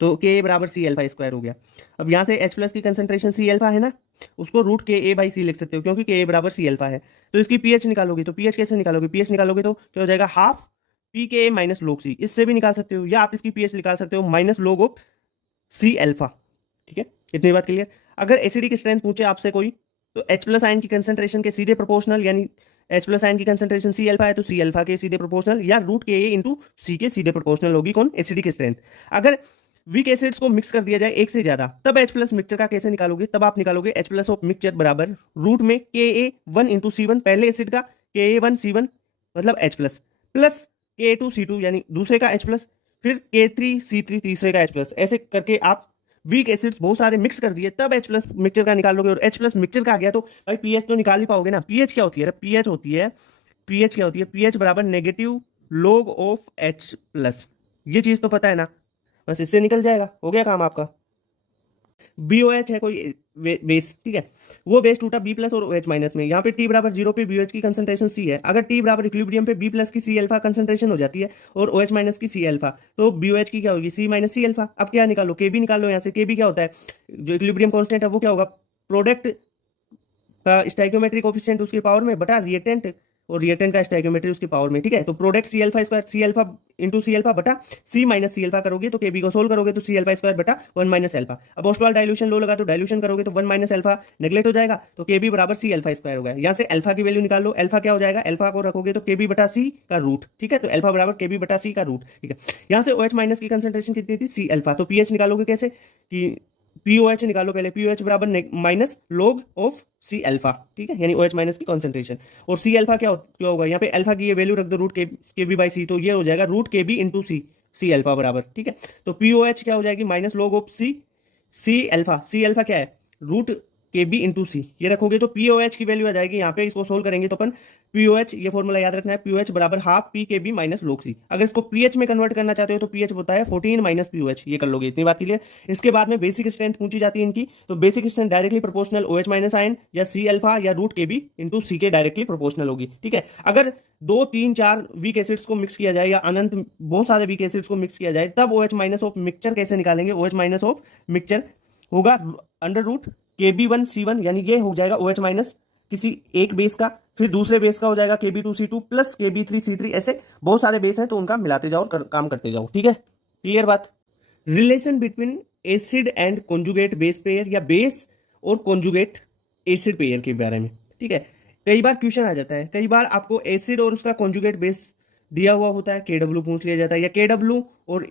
तो K बराबर C अल्फा स्क्वायर हो गया। अब यहाँ से H प्लस की कंसंट्रेशन C अल्फा है ना, उसको रूट KA बाई C लिख सकते हो, क्योंकि KA बराबर C अल्फा है। तो इसकी पीएच निकालोगे, तो पीएच कैसे निकालोगे, पीएच निकालोगे तो क्या हो जाएगा, half PKA minus log C, इससे भी निकाल सकते हो, या आप इसकी पीएच निकाल सकते हो minus log of C alpha. ठीक है, इतनी बात क्लियर। अगर एसिडिक स्ट्रेंथ पूछे आपसे कोई, तो H प्लस आयन की कंसंट्रेशन के सीधे प्रोपोर्शनल, यानी H प्लस आयन की कंसंट्रेशन C अल्फा है तो C अल्फा के सीधे प्रोपोर्शनल, या रूट KA इंटू C के सीधे प्रोपोर्शनल होगी कौन, एसिडिक स्ट्रेंथ। अगर वीक एसिड्स को मिक्स कर दिया जाए एक से ज्यादा, तब H प्लस मिक्सचर का कैसे निकालोगे, तब आप निकालोगे H प्लस ऑफ मिक्सचर बराबर रूट में KA1 इंटू C1, पहले एसिड का KA1 C1 मतलब H plus, plus KA2 C2 यानी दूसरे का H प्लस, फिर K3 C3 तीसरे का H प्लस, ऐसे करके आप वीक एसिड्स बहुत सारे मिक्स कर दिए, तब H प्लस मिक्सचर का निकालोगे। और H प्लस मिक्सचर का आ गया तो भाई पीएच तो निकाल ही पाओगे ना। पीएच क्या होती है, पीएच होती है, पीएच क्या होती है, पीएच बराबर negative log of H plus, ये चीज तो पता है ना, बस इससे निकल जाएगा, हो गया काम आपका। BOH है कोई बेस, ठीक है, वो बेस टूटा B प्लस और OH माइनस में, यहाँ पे T बराबर 0 पे BOH की कंसंट्रेशन C है। अगर T बराबर इक्विलिब्रियम पे B प्लस की C अल्फा कंसंट्रेशन हो जाती है और OH माइनस की C अल्फा, तो BOH की क्या होगी, C माइनस C अल्फा। अब क्या निकालो, KB निकालो, यहाँ से KB क्या होता है, जो इक्विलिब्रियम कांस्टेंट है वो क्या होगा, प्रोडक्ट का स्टाइकियोमेट्रिक कोफिशिएंट उसके पावर में बटा रिएक्टेंट, और रिएक्टेंट का स्टाइकियोमेट्री उसके पावर में। ठीक है, तो product C alpha square, C alpha into C alpha बटा C माइनस C अल्फा करोगे तो KB को सोल्व करोगे तो C अल्फा स्क्वायर बटा 1 माइनस अल्फा। अब ओस्टवाल डाइल्यूशन लो लगा तो डाइल्यूशन करोगे तो 1 माइनस अल्फा नेग्लेक्ट हो जाएगा, तो KB बराबर C अल्फा स्क्वायर हो गया। यहाँ से अल्फा की वैल्यू निकाल लो, अल्फा क्या हो जाएगा, अल्फा को रखोगे तो KB बटा C का रूट। ठीक है, तो अल्फा बराबर KB बटा C का रूट। ठीक है, यहाँ से OH माइनस की कंसंट्रेशन कितनी थी, C अल्फा, तो पीएच निकालोगे कैसे, कि POH निकालो पहले, POH बराबर minus log of C alpha. ठीक है, यानी OH माइनस की कॉन्सेंट्रेशन, और C अल्फा क्या होगा, यहाँ पे अल्फा की ये वैल्यू रख दो रूट के बी बाई सी, तो ये हो जाएगा root K B into C alpha बराबर। ठीक है, तो POH क्या हो जाएगी, minus log of C alpha. C alpha क्या है, रूट के बी इंटू सी, ये रखोगे तो पी ओ एच की वैल्यू आ जाएगी यहाँ पे। इसको सोल्व करेंगे तो अपन पी ओ एच, ये फॉर्मूला याद रखना है, पी ओ एच बराबर हाफ पी के बी माइनस log सी। अगर इसको पी एच में कन्वर्ट करना चाहते हो तो पी एच होता है 14 माइनस पी ओ एच, ये कर लोगे। इतनी बात क्लियर। इसके बाद में बेसिक स्ट्रेंथ पूछी जाती है इनकी, तो basic strength directly proportional O H minus ion या सी अल्फा या root K B into C के डायरेक्टली प्रोपोर्शनल होगी, ठीक है। अगर 2 3 4 वीक एसिड्स को मिक्स किया जाए या अनंत बहुत सारे वीक एसिड्स को मिक्स किया जाए, तब O H minus of mixture कैसे निकालेंगे? O H minus of mixture होगा under root K B one C one, यानी ये हो जाएगा ओ एच माइनस किसी एक बेस का, फिर दूसरे बेस का हो जाएगा K B two C two plus K B three C three, ऐसे बहुत सारे बेस हैं तो उनका मिलाते जाओ और काम करते जाओ, ठीक है। क्लियर बात। Relation between acid and conjugate base pair या बेस और कॉन्जुगेट एसिड पेयर के बारे में, ठीक है। कई बार क्वेश्चन आ जाता है, कई बार आपको एसिड और उसका कॉन्जुगेट बेस दिया हुआ होता है, के डब्ल्यू पूछ लिया जाता है, या के डब्ल्यू और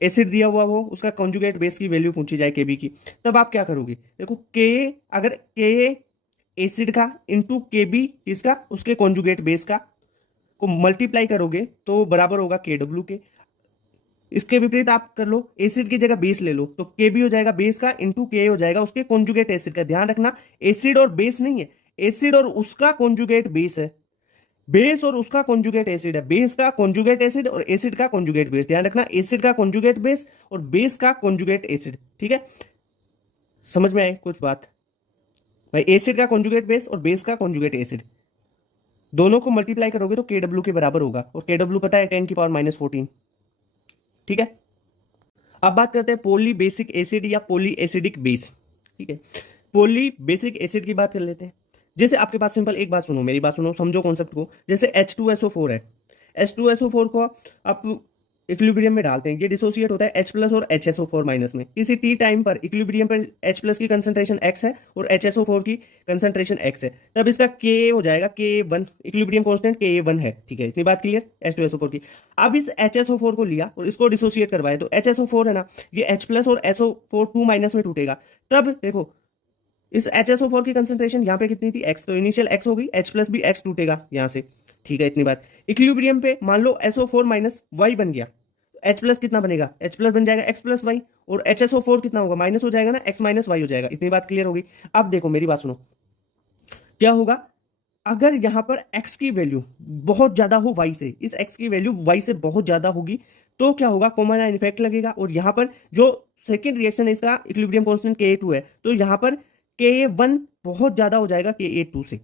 एसिड दिया हुआ हो, उसका कॉन्जुगेट बेस की वैल्यू पूछी जाए केबी की, तब आप क्या करोगे? देखो के, अगर के एसिड का इंटू केबी इसका उसके कॉन्जुगेट बेस का को मल्टीप्लाई करोगे तो बराबर होगा के डब्ल्यू के। इसके विपरीत आप कर लो, एसिड की जगह बेस ले लो, तो के बी हो जाएगा बेस का इंटू के हो जाएगा उसके कॉन्जुगेट एसिड का। ध्यान रखना एसिड और बेस नहीं है, एसिड और उसका कॉन्जुगेट बेस है, बेस और उसका कॉन्जुगेट एसिड है, बेस का कॉन्जुगेट एसिड और एसिड का कॉन्जुगेट बेस। ध्यान रखना एसिड का कॉन्जुगेट बेस और बेस का कॉन्जुगेट एसिड, ठीक है। समझ में आई कुछ बात भाई? एसिड का कॉन्जुगेट बेस और बेस का कॉन्जुगेट एसिड दोनों को मल्टीप्लाई करोगे तो के डब्ल्यू के बराबर होगा, और के डब्ल्यू पता है 10 की पावर माइनस 14, ठीक है। अब बात करते हैं पॉली बेसिक एसिड या पॉली एसिडिक बेस, ठीक है। पॉली बेसिक एसिड की बात कर लेते हैं। जैसे आपके पास सिंपल एक बात सुनो, मेरी बात सुनो, समझो कॉन्सेप्ट को। जैसे H2SO4 है, H2SO4 को आप इक्विलिब्रियम में डालते हैं, ये डिसोसिएट होता है H प्लस और HSO4 माइनस में। किसी टी टाइम पर इक्विलिब्रियम पर H प्लस की कंसंट्रेशन X है और HSO4 की कंसंट्रेशन X है, तब इसका Ka हो जाएगा Ka1, इक्विलिब्रियम कांस्टेंट Ka1 है, ठीक है। इतनी बात क्लियर H2SO4 की। अब इस HSO4 को लिया और इसको डिसोसिएट करवाए, तो HSO4 है ना, ये H प्लस और SO4 2 माइनस में टूटेगा। तब देखो इस HSO4 की कंसंट्रेशन यहाँ पे कितनी थी? X, तो इनिशियल X हो गई, H प्लस भी X टूटेगा यहाँ से, ठीक है। इतनी बात। इक्विलिब्रियम पे मान लो SO4 माइनस वाई बन गया, तो H प्लस कितना बनेगा? H प्लस बन जाएगा X प्लस वाई, और HSO4 कितना होगा? माइनस हो जाएगा ना, X माइनस वाई हो जाएगा। इतनी बात क्लियर होगी। अब देखो मेरी बात सुनो, क्या होगा अगर यहाँ पर X की वैल्यू बहुत ज्यादा हो Y से, इस X की वैल्यू Y से बहुत ज्यादा होगी, तो क्या होगा? कॉमन आयन इफेक्ट लगेगा, और यहाँ पर जो सेकेंड रिएक्शन है इसका इक्विलिब्रियम कांस्टेंट Ka2 है, तो यहाँ पर Ka1 बहुत ज्यादा हो जाएगा Ka2 से,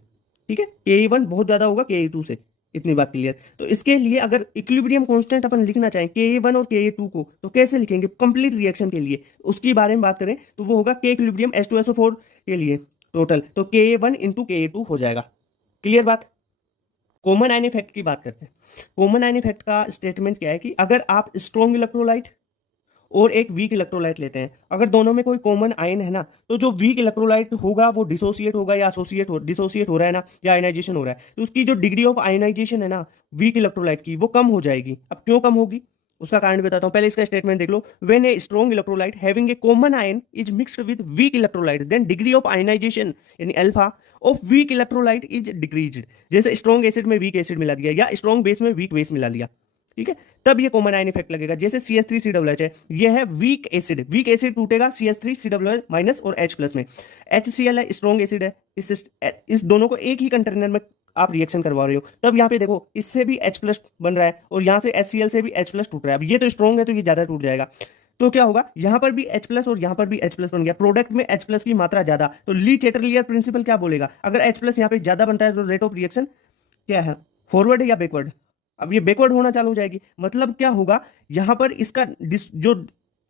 ठीक है। Ka1 बहुत ज्यादा होगा Ka2 से। इतनी बात क्लियर। तो इसके लिए अगर इक्विलिब्रियम कांस्टेंट अपन लिखना चाहें Ka1 और Ka2 को, तो कैसे लिखेंगे? कंप्लीट रिएक्शन के लिए उसकी बारे में बात करें तो वो होगा K इक्विलिब्रियम H2SO4 के लिए टोटल, तो Ka1 इंटू Ka2 हो जाएगा। क्लियर बात। कॉमन आयन इफेक्ट की बात करते हैं। कॉमन आयन इफेक्ट का स्टेटमेंट क्या है कि अगर आप स्ट्रॉन्ग इलेक्ट्रोलाइट और एक वीक इलेक्ट्रोलाइट लेते हैं, अगर दोनों में कोई कॉमन आयन है ना, तो जो वीक इलेक्ट्रोलाइट होगा वो डिसोसिएट होगा या डिसोसिएट हो रहा है ना, या आयनाइजेशन हो रहा है, तो उसकी जो डिग्री ऑफ आयनाइजेशन है ना वीक इलेक्ट्रोलाइट की, वो कम हो जाएगी। अब क्यों कम होगी उसका कारण बताता हूं, पहले इसका स्टेटमेंट देख लो। When a strong electrolyte having a common ion is mixed with weak electrolyte, then degree of ionization यानी alpha of weak electrolyte is decreased. जैसे स्ट्रॉन्ग एसिड में वीक एसिड मिला दिया या स्ट्रॉन्ग बेस में वीक बेस मिला दिया, ठीक है, तब ये कॉमन आयन इफेक्ट लगेगा। जैसे CH3COOH है, ये है वीक एसिड टूटेगा CH3COOH माइनस और H प्लस में। HCl है, स्ट्रॉन्ग एसिड है, इस दोनों को एक ही कंटेनर में आप रिएक्शन करवा रहे हो, तब यहाँ पे देखो इससे भी H प्लस बन रहा है और यहाँ से HCl से भी H प्लस टूट रहा है। अब ये तो स्ट्रॉन्ग है तो ये ज्यादा टूट जाएगा, तो क्या होगा? यहाँ पर भी H प्लस और यहाँ पर भी H प्लस बन गया, प्रोडक्ट में H प्लस की मात्रा ज्यादा। तो ली चैटरलियर प्रिंसिपल क्या बोलेगा? अगर H प्लस यहाँ पे ज्यादा बनता है तो रेट ऑफ रिएक्शन क्या है? फॉरवर्ड है या बैकवर्ड? अब ये बैकवर्ड होना चालू हो जाएगी। मतलब क्या होगा? यहाँ पर इसका जो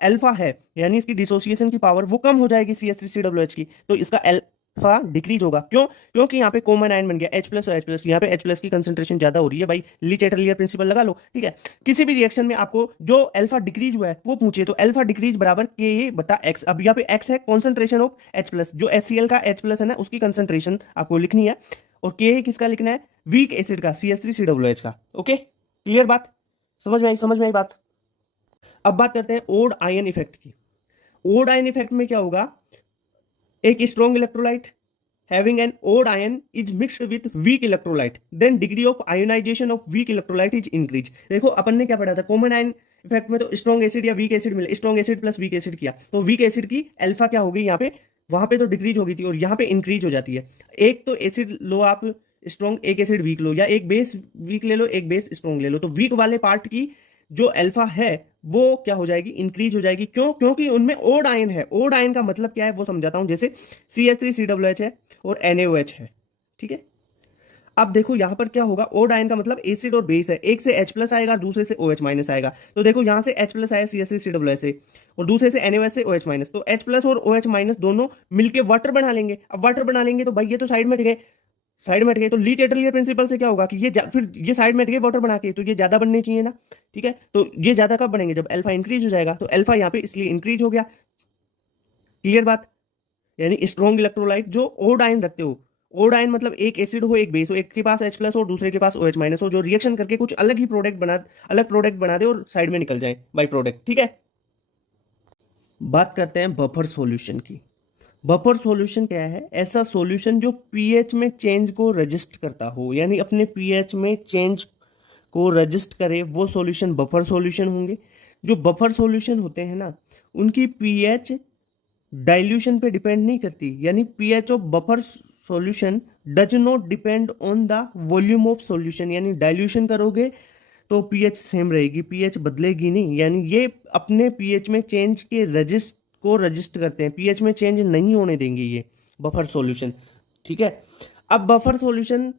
अल्फा है यानी इसकी डिसोसिएशन की पावर वो कम हो जाएगी CH3COOH की, तो इसका अल्फा डिक्रीज होगा। क्यों? क्योंकि यहाँ पे कॉमन आयन बन गया H प्लस और H प्लस, यहाँ पे H प्लस की कंसंट्रेशन ज्यादा हो रही है भाई। ली चैटरलियर प्रिंसिपल लगा लो, ठीक है। किसी भी रिएक्शन में आपको जो अल्फा डिक्रीज हुआ है वो पूछे, तो अल्फा डिक्रीज बराबर Ka बटा X। अब यहाँ पे X है कॉन्सेंट्रेशन ऑफ H प्लस, जो HCl का H प्लस है ना उसकी कंसंट्रेशन आपको लिखनी है, और Ka किसका लिखना है? वीक एसिड का CH3COOH का। ओके, क्लियर बात? समझ में आई बात? अब बात करते हैं ओड आयन इफेक्ट की। ओड आयन इफेक्ट में क्या होगा? एक strong electrolyte having an odd ion is mixed with weak electrolyte, then degree of ionization of weak electrolyte is increased। देखो अपन ने क्या पढ़ा था कॉमन आयन इफेक्ट में, तो स्ट्रॉन्ग एसिड या वीक एसिड मिले, strong acid plus weak acid किया, तो वीक एसिड की अल्फा क्या होगी यहाँ पे? वहां पे तो डिक्रीज हो गई थी और यहाँ पे इंक्रीज हो जाती है। एक तो एसिड लो आप स्ट्रॉन्ग, एक एसिड वीक लो, या एक बेस वीक ले लो, एक बेस स्ट्रॉन्ग ले लो, तो वीक वाले पार्ट की जो अल्फा है वो क्या हो जाएगी, इंक्रीज हो जाएगी। क्यों? क्योंकि उनमें ओड आयन है। ओड आयन का मतलब क्या है वो समझाता हूं। जैसे CH3COOH है और NaOH है, ठीक है। अब देखो यहां पर क्या होगा, ओड आयन का मतलब एसिड और बेस है, एक से H प्लस आएगा, दूसरे से OH माइनस आएगा। तो देखो यहां से H प्लस आया CH3COOH से, और दूसरे से NaOH से OH माइनस, तो H प्लस और OH माइनस दोनों मिलके वाटर बना लेंगे। अब वाटर बना लेंगे तो भाई ये तो साइड में हट गए, साइड में हट गए, तो ली टेटलियर प्रिंसिपल से क्या होगा कि फिर ये साइड में हट गए वाटर बना के, तो ये ज्यादा बनने चाहिए ना, ठीक है। तो ये ज्यादा कब बनेंगे, जब अल्फा इंक्रीज हो जाएगा, तो अल्फा यहाँ पे इसलिए इंक्रीज हो गया। क्लियर बात? यानी स्ट्रॉन्ग इलेक्ट्रोलाइट जो ओड आयन रखते हो, ओड आयन मतलब एक एसिड हो एक बेस हो, एक के पास H प्लस हो दूसरे के पास OH माइनस हो, जो रिएक्शन करके कुछ अलग ही प्रोडक्ट बना, अलग प्रोडक्ट बना दे और साइड में निकल जाए बाई प्रोडक्ट, ठीक है। बात करते हैं बफर सॉल्यूशन की। बफर सॉल्यूशन क्या है? ऐसा सॉल्यूशन जो पीएच में चेंज को रजिस्ट करता हो, यानी अपने पीएच में चेंज को रजिस्ट करे, वो सॉल्यूशन बफर सॉल्यूशन होंगे। जो बफर सॉल्यूशन होते हैं ना, उनकी पीएच डाइल्यूशन पे डिपेंड नहीं करती, यानी pH of buffer solution does not depend on the volume of solution, यानी डाइल्यूशन करोगे तो पीएच सेम रहेगी, पीएच बदलेगी नहीं, यानी ये अपने पीएच में चेंज के रजिस्ट को रजिस्ट करते हैं, पीएच में चेंज नहीं होने देंगे ये बफर सॉल्यूशन, ठीक है। अब बफर सॉल्यूशन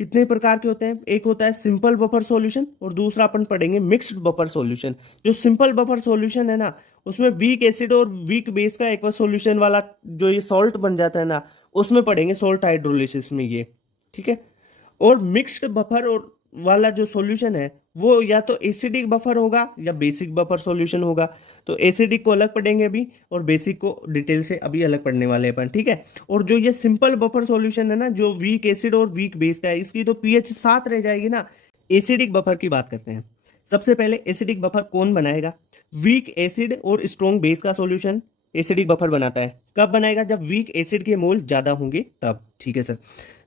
कितने प्रकार के होते हैं? एक होता है सिंपल बफर सॉल्यूशन और दूसरा अपन पढ़ेंगे मिक्स्ड बफर सॉल्यूशन। जो सिंपल बफर सॉल्यूशन है ना, उसमें वीक एसिड और वीक बेस का एक सॉल्यूशन वाला जो ये सॉल्ट बन जाता है ना, उसमें पढ़ेंगे सॉल्ट हाइड्रोलिसिस में ये, ठीक है। और मिक्स्ड बफर और वाला जो सॉल्यूशन है वो या तो एसिडिक बफर होगा या बेसिक बफर सॉल्यूशन होगा। तो एसिडिक को अलग पढ़ेंगे अभी और बेसिक को डिटेल से अभी अलग पढ़ने वाले हैं अपन, ठीक है। और जो ये सिंपल बफर सॉल्यूशन है ना, जो वीक एसिड और वीक बेस का है, इसकी तो पीएच 7 रह जाएगी ना। एसिडिक बफर की बात करते हैं। सबसे पहले एसिडिक बफर कौन बनाएगा? वीक एसिड और स्ट्रॉन्ग बेस का सॉल्यूशन एसिडिक बफर बनाता है। कब बनाएगा? जब वीक एसिड के मोल ज्यादा होंगे तब, ठीक है सर।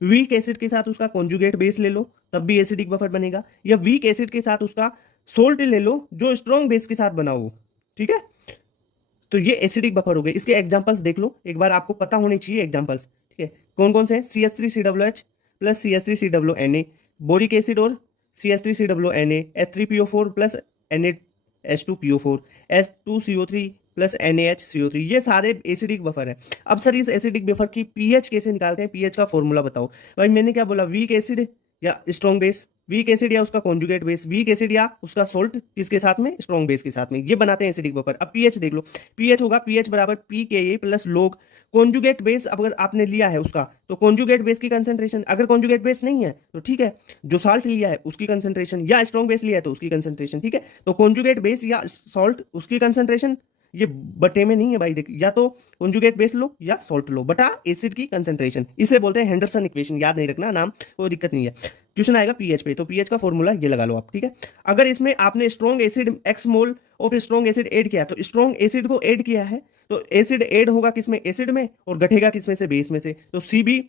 वीक एसिड के साथ उसका कॉन्जुगेट बेस ले लो तब भी एसिडिक बफर बनेगा, या वीक एसिड के साथ उसका सोल्ट ले लो जो स्ट्रॉन्ग बेस के साथ बना हो, ठीक है। तो ये एसिडिक बफर हो गए। इसके एग्जांपल्स देख लो एक बार, आपको पता होने चाहिए एग्जांपल्स, ठीक है। कौन कौन से? CH3COOH plus CH3COONA, boric acid और CH3COONA, H3PO4 plus NaH2PO4, H2CO3 plus NaHCO3, ये सारे एसिडिक बफर है। अब सर इस एसिडिक बफर की पीएच कैसे निकालते हैं? पीएच का फॉर्मूला बताओ भाई। मैंने क्या बोला? वीक एसिड या स्ट्रॉन्ग बेस, वीक एसिड या उसका कॉन्जुगेट बेस, वीक एसिड या उसका सोल्ट, किसके साथ में? स्ट्रॉन्ग बेस के साथ में, ये बनाते हैं एसिडिक बफर। अब पीएच देख लो, पीएच होगा पीएच बराबर pKa plus log conjugate base अगर आपने लिया है उसका, तो कॉन्जुगेट बेस की कंसंट्रेशन, अगर कॉन्जुगेट बेस नहीं है तो ठीक है, जो साल्ट लिया है उसकी कंसंट्रेशन, या स्ट्रॉन्ग बेस लिया है तो उसकी कंसंट्रेशन, ठीक है। तो कॉन्जुगेट बेस या सॉल्ट उसकी कंसंट्रेशन, ये बटे में नहीं है भाई, देख, या तो कॉन्जुगेट बेस लो या सॉल्ट लो बटा एसिड की कंसंट्रेशन, इसे बोलते हैं हेंडरसन इक्वेशन। याद नहीं रखना नाम, कोई दिक्कत नहीं है। क्वेश्चन आएगा पीएच पे, तो पीएच का फॉर्मूला ये लगा लो आप, ठीक है। अगर इसमें आपने strong acid x mole of strong acid add किया, तो स्ट्रॉन्ग एसिड को ऐड किया है, तो एसिड ऐड होगा किसमें? एसिड में, और घटेगा किसमें से? बेस में से। तो Cb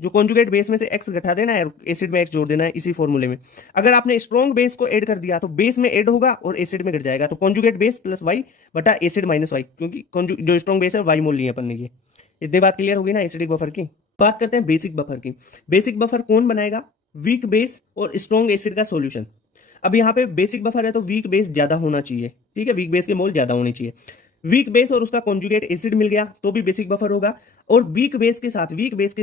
जो कॉन्जुगेट बेस में से x घटा देना है, एसिड में x जोड़ देना है, इसी फॉर्मूले में। अगर आपने स्ट्रॉन्ग बेस को ऐड कर दिया तो बेस में ऐड होगा और एसिड में घट जाएगा, तो कॉन्जुगेट बेस प्लस y बटा एसिड माइनस y, क्योंकि जो स्ट्रॉन्ग बेस है y मोल लिए अपन ने। ये इतनी बात क्लियर होगी ना एसिडिक बफर की। बात करते हैं बेसिक बफर की। बेसिक बफर कौन बनाएगा? वीक बेस और स्ट्रॉन्ग एसिड का सॉल्यूशन। अब यहाँ पे बेसिक बफर है तो वीक बेस ज्यादा होना चाहिए, ठीक है, वीक बेस के मोल ज्यादा होने चाहिए। वीक बेस और उसका कॉन्जुगेट एसिड मिल गया तो भी बेसिक बफर होगा, और वीक बेस के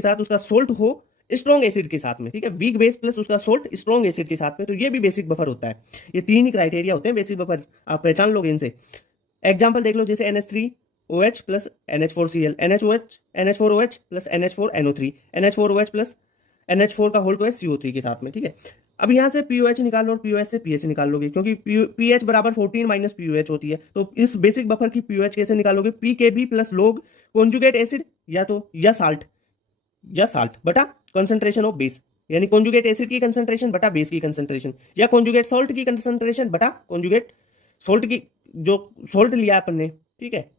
साथ उसका सोल्ट हो स्ट्रॉन्ग एसिड के साथ में, ठीक है, वीक बेस प्लस उसका सोल्ट स्ट्रॉन्ग एसिड के साथ में, तो ये भी बेसिक बफर होता है। ये तीन ही क्राइटेरिया होते हैं बेसिक बफर, आप पहचान लोगे इनसे। एग्जाम्पल देख लो, जैसे NH3OH plus NH4Cl, NH4OH plus NH4NO3, NH4OH plus NH4 का होल तो है CO3 के साथ में, ठीक है। अब यहाँ से POH निकाल लो और POH से pH निकाल लोगे, क्योंकि pH बराबर 14 माइनस POH होती है। तो इस बेसिक बफर की POH कैसे निकालोगे? pKb plus log conjugate acid या साल्ट बटा कंसंट्रेशन ऑफ बेस, यानी कॉन्जुगेट एसिड की कंसंट्रेशन बटा बेस की कंसंट्रेशन, या कॉन्जुगेट सॉल्ट की कंसंट्रेशन बटा कॉन्जुगेट सॉल्ट की, जो सॉल्ट लिया अपन ने, ठीक है,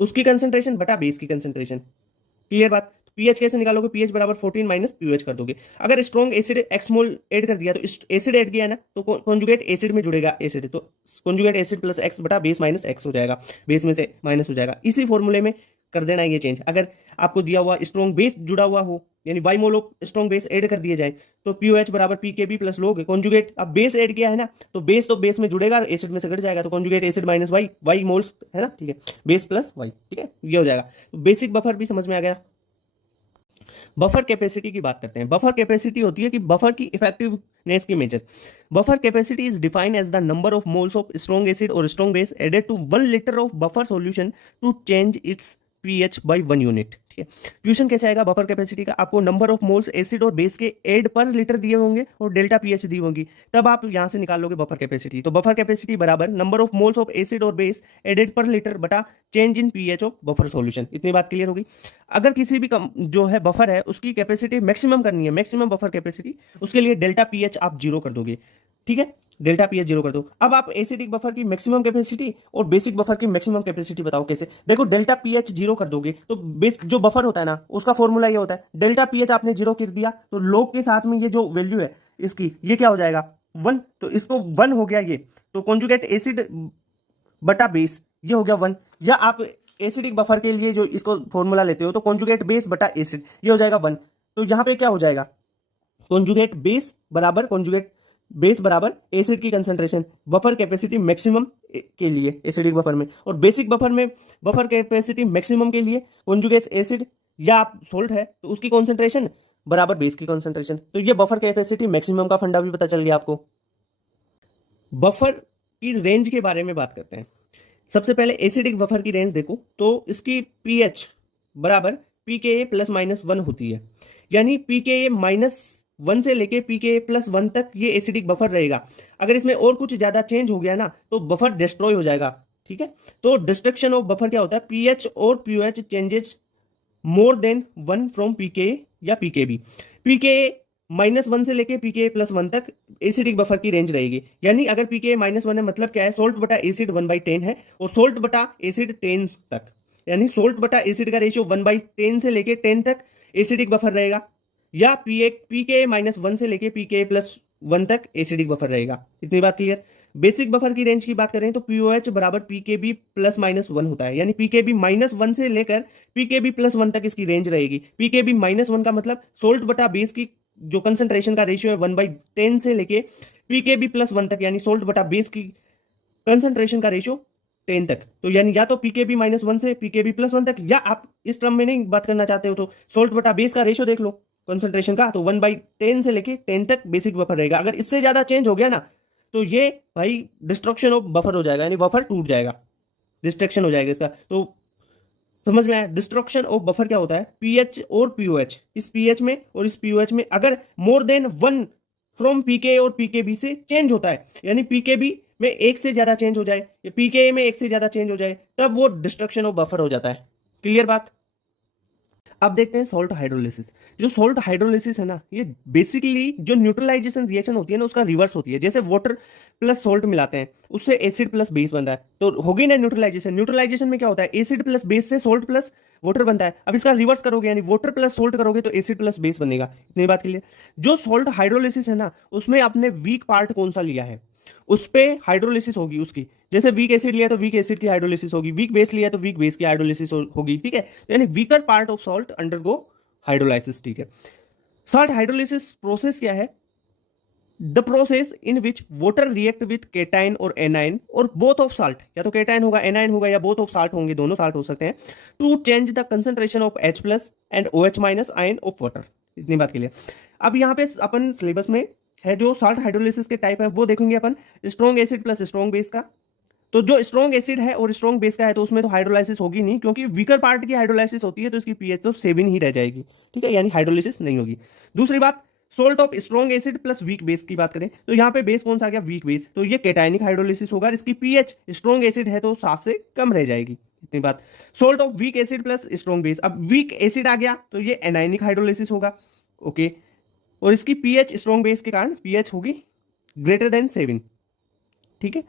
उसकी कंसंट्रेशन बटा बेस की कंसंट्रेशन। क्लियर बात? पीएच कैसे निकालोगे? पीएच बराबर 14 माइनस पीओएच कर दोगे। अगर स्ट्रॉन्ग एसिड एक्स मोल ऐड कर दिया, तो एसिड ऐड किया है ना, तो कॉन्जुगेट एसिड में जुड़ेगा एसिड, तो कॉन्जुगेट एसिड प्लस एक्स बटा बेस माइनस एक्स हो जाएगा, बेस में से माइनस हो जाएगा। इसी फॉर्मूले में कर देना है ये चेंज। अगर आपको दिया हुआ स्ट्रॉन्ग बेस जुड़ा हुआ हो, यानी Y mole of strong base add कर दिए जाए, तो पीओएच बराबर पीकेबी प्लस लोग कॉन्जुगेट, अब बेस ऐड किया है ना, तो बेस तो बेस में जुड़ेगा, एसिड में से घट जाएगा, तो conjugate acid minus Y, Y moles है ना, ठीक है, बेस प्लस वाई, ठीक है, ये हो जाएगा। तो बेसिक बफर भी समझ में आ गया। बफर कैपेसिटी की बात करते हैं। बफर कैपेसिटी होती है कि बफर की इफेक्टिवनेस की measure. Buffer capacity is defined as the number of moles of strong acid और strong base added to 1 litre of buffer solution to change its pH by 1 unit. ठीक है, क्वेश्चन कैसे आएगा बफर कैपेसिटी का, आपको नंबर ऑफ मोल्स एसिड और बेस के ऐड पर लीटर दिए होंगे और डेल्टा पीएच दी होंगी, तब आप यहां से निकाल लोगे बफर कैपेसिटी। तो बफर कैपेसिटी बराबर number of moles of acid और बेस एडेड पर लीटर बटा change in pH of buffer solution. इतनी बात क्लियर होगी। अगर किसी भी जो है बफर है उसकी कैपेसिटी मैक्सिमम करनी है, मैक्सिमम बफर कैपेसिटी, उसके लिए डेल्टा पीएच आप जीरो कर दोगे। ठीक है, डेल्टा पीएच जीरो कर दो। अब आप एसिडिक बफर की मैक्सिमम कैपेसिटी और बेसिक बफर की मैक्सिमम कैपेसिटी बताओ कैसे। देखो डेल्टा पीएच जीरो कर दोगे तो जो बफर होता है ना उसका फॉर्मूला ये होता है, डेल्टा पीएच आपने जीरो कर दिया तो लोग के साथ में ये जो वैल्यू है इसकी, ये क्या हो जाएगा 1, तो इसको 1 हो गया ये, तो कॉन्जुगेट एसिड बटा बेस ये हो गया 1। या आप एसिडिक बफर के लिए जो इसको फॉर्मूला लेते हो तो कॉन्जुगेट बेस बटा एसिड ये हो जाएगा 1। तो यहां पे क्या हो जाएगा, कॉन्जुगेट बेस बराबर कॉन्जुगेट बेस बराबर एसिड की कंसंट्रेशन बफर कैपेसिटी मैक्सिमम के लिए एसिडिक बफर में, और बेसिक बफर में बफर कैपेसिटी मैक्सिमम के लिए कॉन्जुगेट एसिड या आप सोल्ट है तो उसकी कॉन्सेंट्रेशन बराबर बेस की कॉन्सेंट्रेशन। तो ये बफर कैपेसिटी मैक्सिमम का फंडा भी पता चल गया आपको। बफर की रेंज के बारे में बात करते हैं। सबसे पहले एसिडिक बफर की रेंज देखो तो इसकी पीएच बराबर पीके प्लस माइनस 1 होती है, यानी पीके माइनस 1 से लेके पीके प्लस 1 तक ये एसिडिक बफर रहेगा। अगर इसमें और कुछ ज्यादा चेंज हो गया ना तो बफर डिस्ट्रॉय हो जाएगा। ठीक है, तो डिस्ट्रक्शन ऑफ बफर क्या होता है, पीएच और pOH changes more than 1 from pK या पीकेबी। पीके -1 से लेके पीके प्लस 1 तक एसिडिक बफर की रेंज रहेगी। यानी अगर पीके -1 है मतलब क्या है, सोल्ट बटा एसिड 1/10 है और सोल्ट बटा एसिड 10 तक, यानी सोल्ट बटा एसिड का रेशियो 1/10 से लेके 10 तक एसिडिक बफर रहेगा। या पीके -1 से लेके पीके प्लस 1 तक एसिडिक बफर रहेगा। इतनी बात क्लियर। बेसिक बफर की रेंज की बात करें तो पीओएच बराबर पीकेबी प्लस -1 होता है, यानी पीकेबी -1 से लेकर पीकेबी प्लस 1 तक इसकी रेंज रहेगी। पीकेबी -1 का मतलब सोल्ट बटा बेस की जो कंसंट्रेशन का रेशियो है 1/10 से लेके पीकेबी प्लस 1 तक, यानी सोल्ट बटा बेस की कंसंट्रेशन का रेशियो 10 तक। तो यानी या तो पीकेबी -1 से पीकेबी प्लस 1 तक, या आप इस टर्म में नहीं बात करना चाहते हो तो सोल्ट बटा बेस का रेशियो देख लो कंसंट्रेशन का, तो 1/10 से लेके 10 तक बेसिक बफर रहेगा। अगर इससे ज्यादा चेंज हो गया ना तो ये भाई डिस्ट्रक्शन ऑफ बफर हो जाएगा, यानी बफर टूट जाएगा, डिस्ट्रक्शन हो जाएगा इसका। तो समझ में आया, डिस्ट्रक्शन ऑफ बफर क्या होता है, पीएच और पीओएच, इस पीएच में और इस पीओएच में अगर मोर देन 1 फ्रॉम पीके और पीकेबी से चेंज होता है, यानी पीकेबी में एक से ज्यादा चेंज हो जाए या पीके में एक से ज्यादा चेंज हो जाए, तब वो डिस्ट्रक्शन ऑफ बफर हो जाता है। क्लियर बात। अब देखते हैं सॉल्ट हाइड्रोलिसिस। जो सॉल्ट हाइड्रोलिसिस है ना, ये बेसिकली जो न्यूट्रलाइजेशन रिएक्शन होती है ना उसका रिवर्स होती है। जैसे वाटर प्लस सॉल्ट मिलाते हैं उससे एसिड प्लस बेस बन रहा है, तो होगी ना न्यूट्रलाइजेशन। न्यूट्रलाइजेशन में क्या होता है, एसिड प्लस बेस से सॉल्ट प्लस वाटर बनता है। अब इसका रिवर्स करोगे यानी वाटर प्लस सॉल्ट करोगे तो एसिड प्लस बेस बनेगा। इतनी बात के लिए जो सॉल्ट हाइड्रोलिसिस है ना उसमें आपने वीक पार्ट कौन सा लिया है उस पर हाइड्रोलिसिस होगी उसकी। जैसे वीक एसिड लिया तो वीक एसिड की हाइड्रोलिसिस होगी, वीक बेस लिया तो वीक बेस की हाइड्रोलिसिस होगी। ठीक है, यानी weaker part of salt undergo hydrolysis. ठीक है, सॉल्ट हाइड्रोलिसिस प्रोसेस क्या है, the process in which water react with cation और एनाइन और बोथ ऑफ साल्ट, या तो केटाइन होगा एनाइन होगा या बोथ ऑफ साल्ट होंगे, दोनों साल्ट हो सकते हैं, to change the concentration of H plus and OH minus ion of water. इतनी बात के लिए अब यहाँ पे अपन सिलेबस में है जो सॉल्ट हाइड्रोलिसिस के टाइप है वो देखेंगे अपन, strong acid plus strong base का। तो जो स्ट्रॉन्ग एसिड है और स्ट्रॉन्ग बेस का है तो उसमें तो हाइड्रोलाइसिस होगी नहीं, क्योंकि वीकर पार्ट की हाइड्रोलाइसिस होती है तो इसकी पीएच तो 7 ही रह जाएगी। ठीक है, यानी हाइड्रोलिसिस नहीं होगी। दूसरी बात, salt of strong acid plus weak base की बात करें तो यहाँ पे बेस कौन सा आ गया, वीक बेस, तो ये केटाइनिक हाइड्रोलिसिस होगा। इसकी पीएच स्ट्रॉन्ग एसिड है तो 7 से कम रह जाएगी। इतनी बात। Salt of weak acid plus strong base, अब वीक एसिड आ गया तो ये एनाइनिक हाइड्रोलिसिस होगा। ओके, और इसकी पीएच स्ट्रॉन्ग बेस के कारण पीएच होगी ग्रेटर देन 7। ठीक है,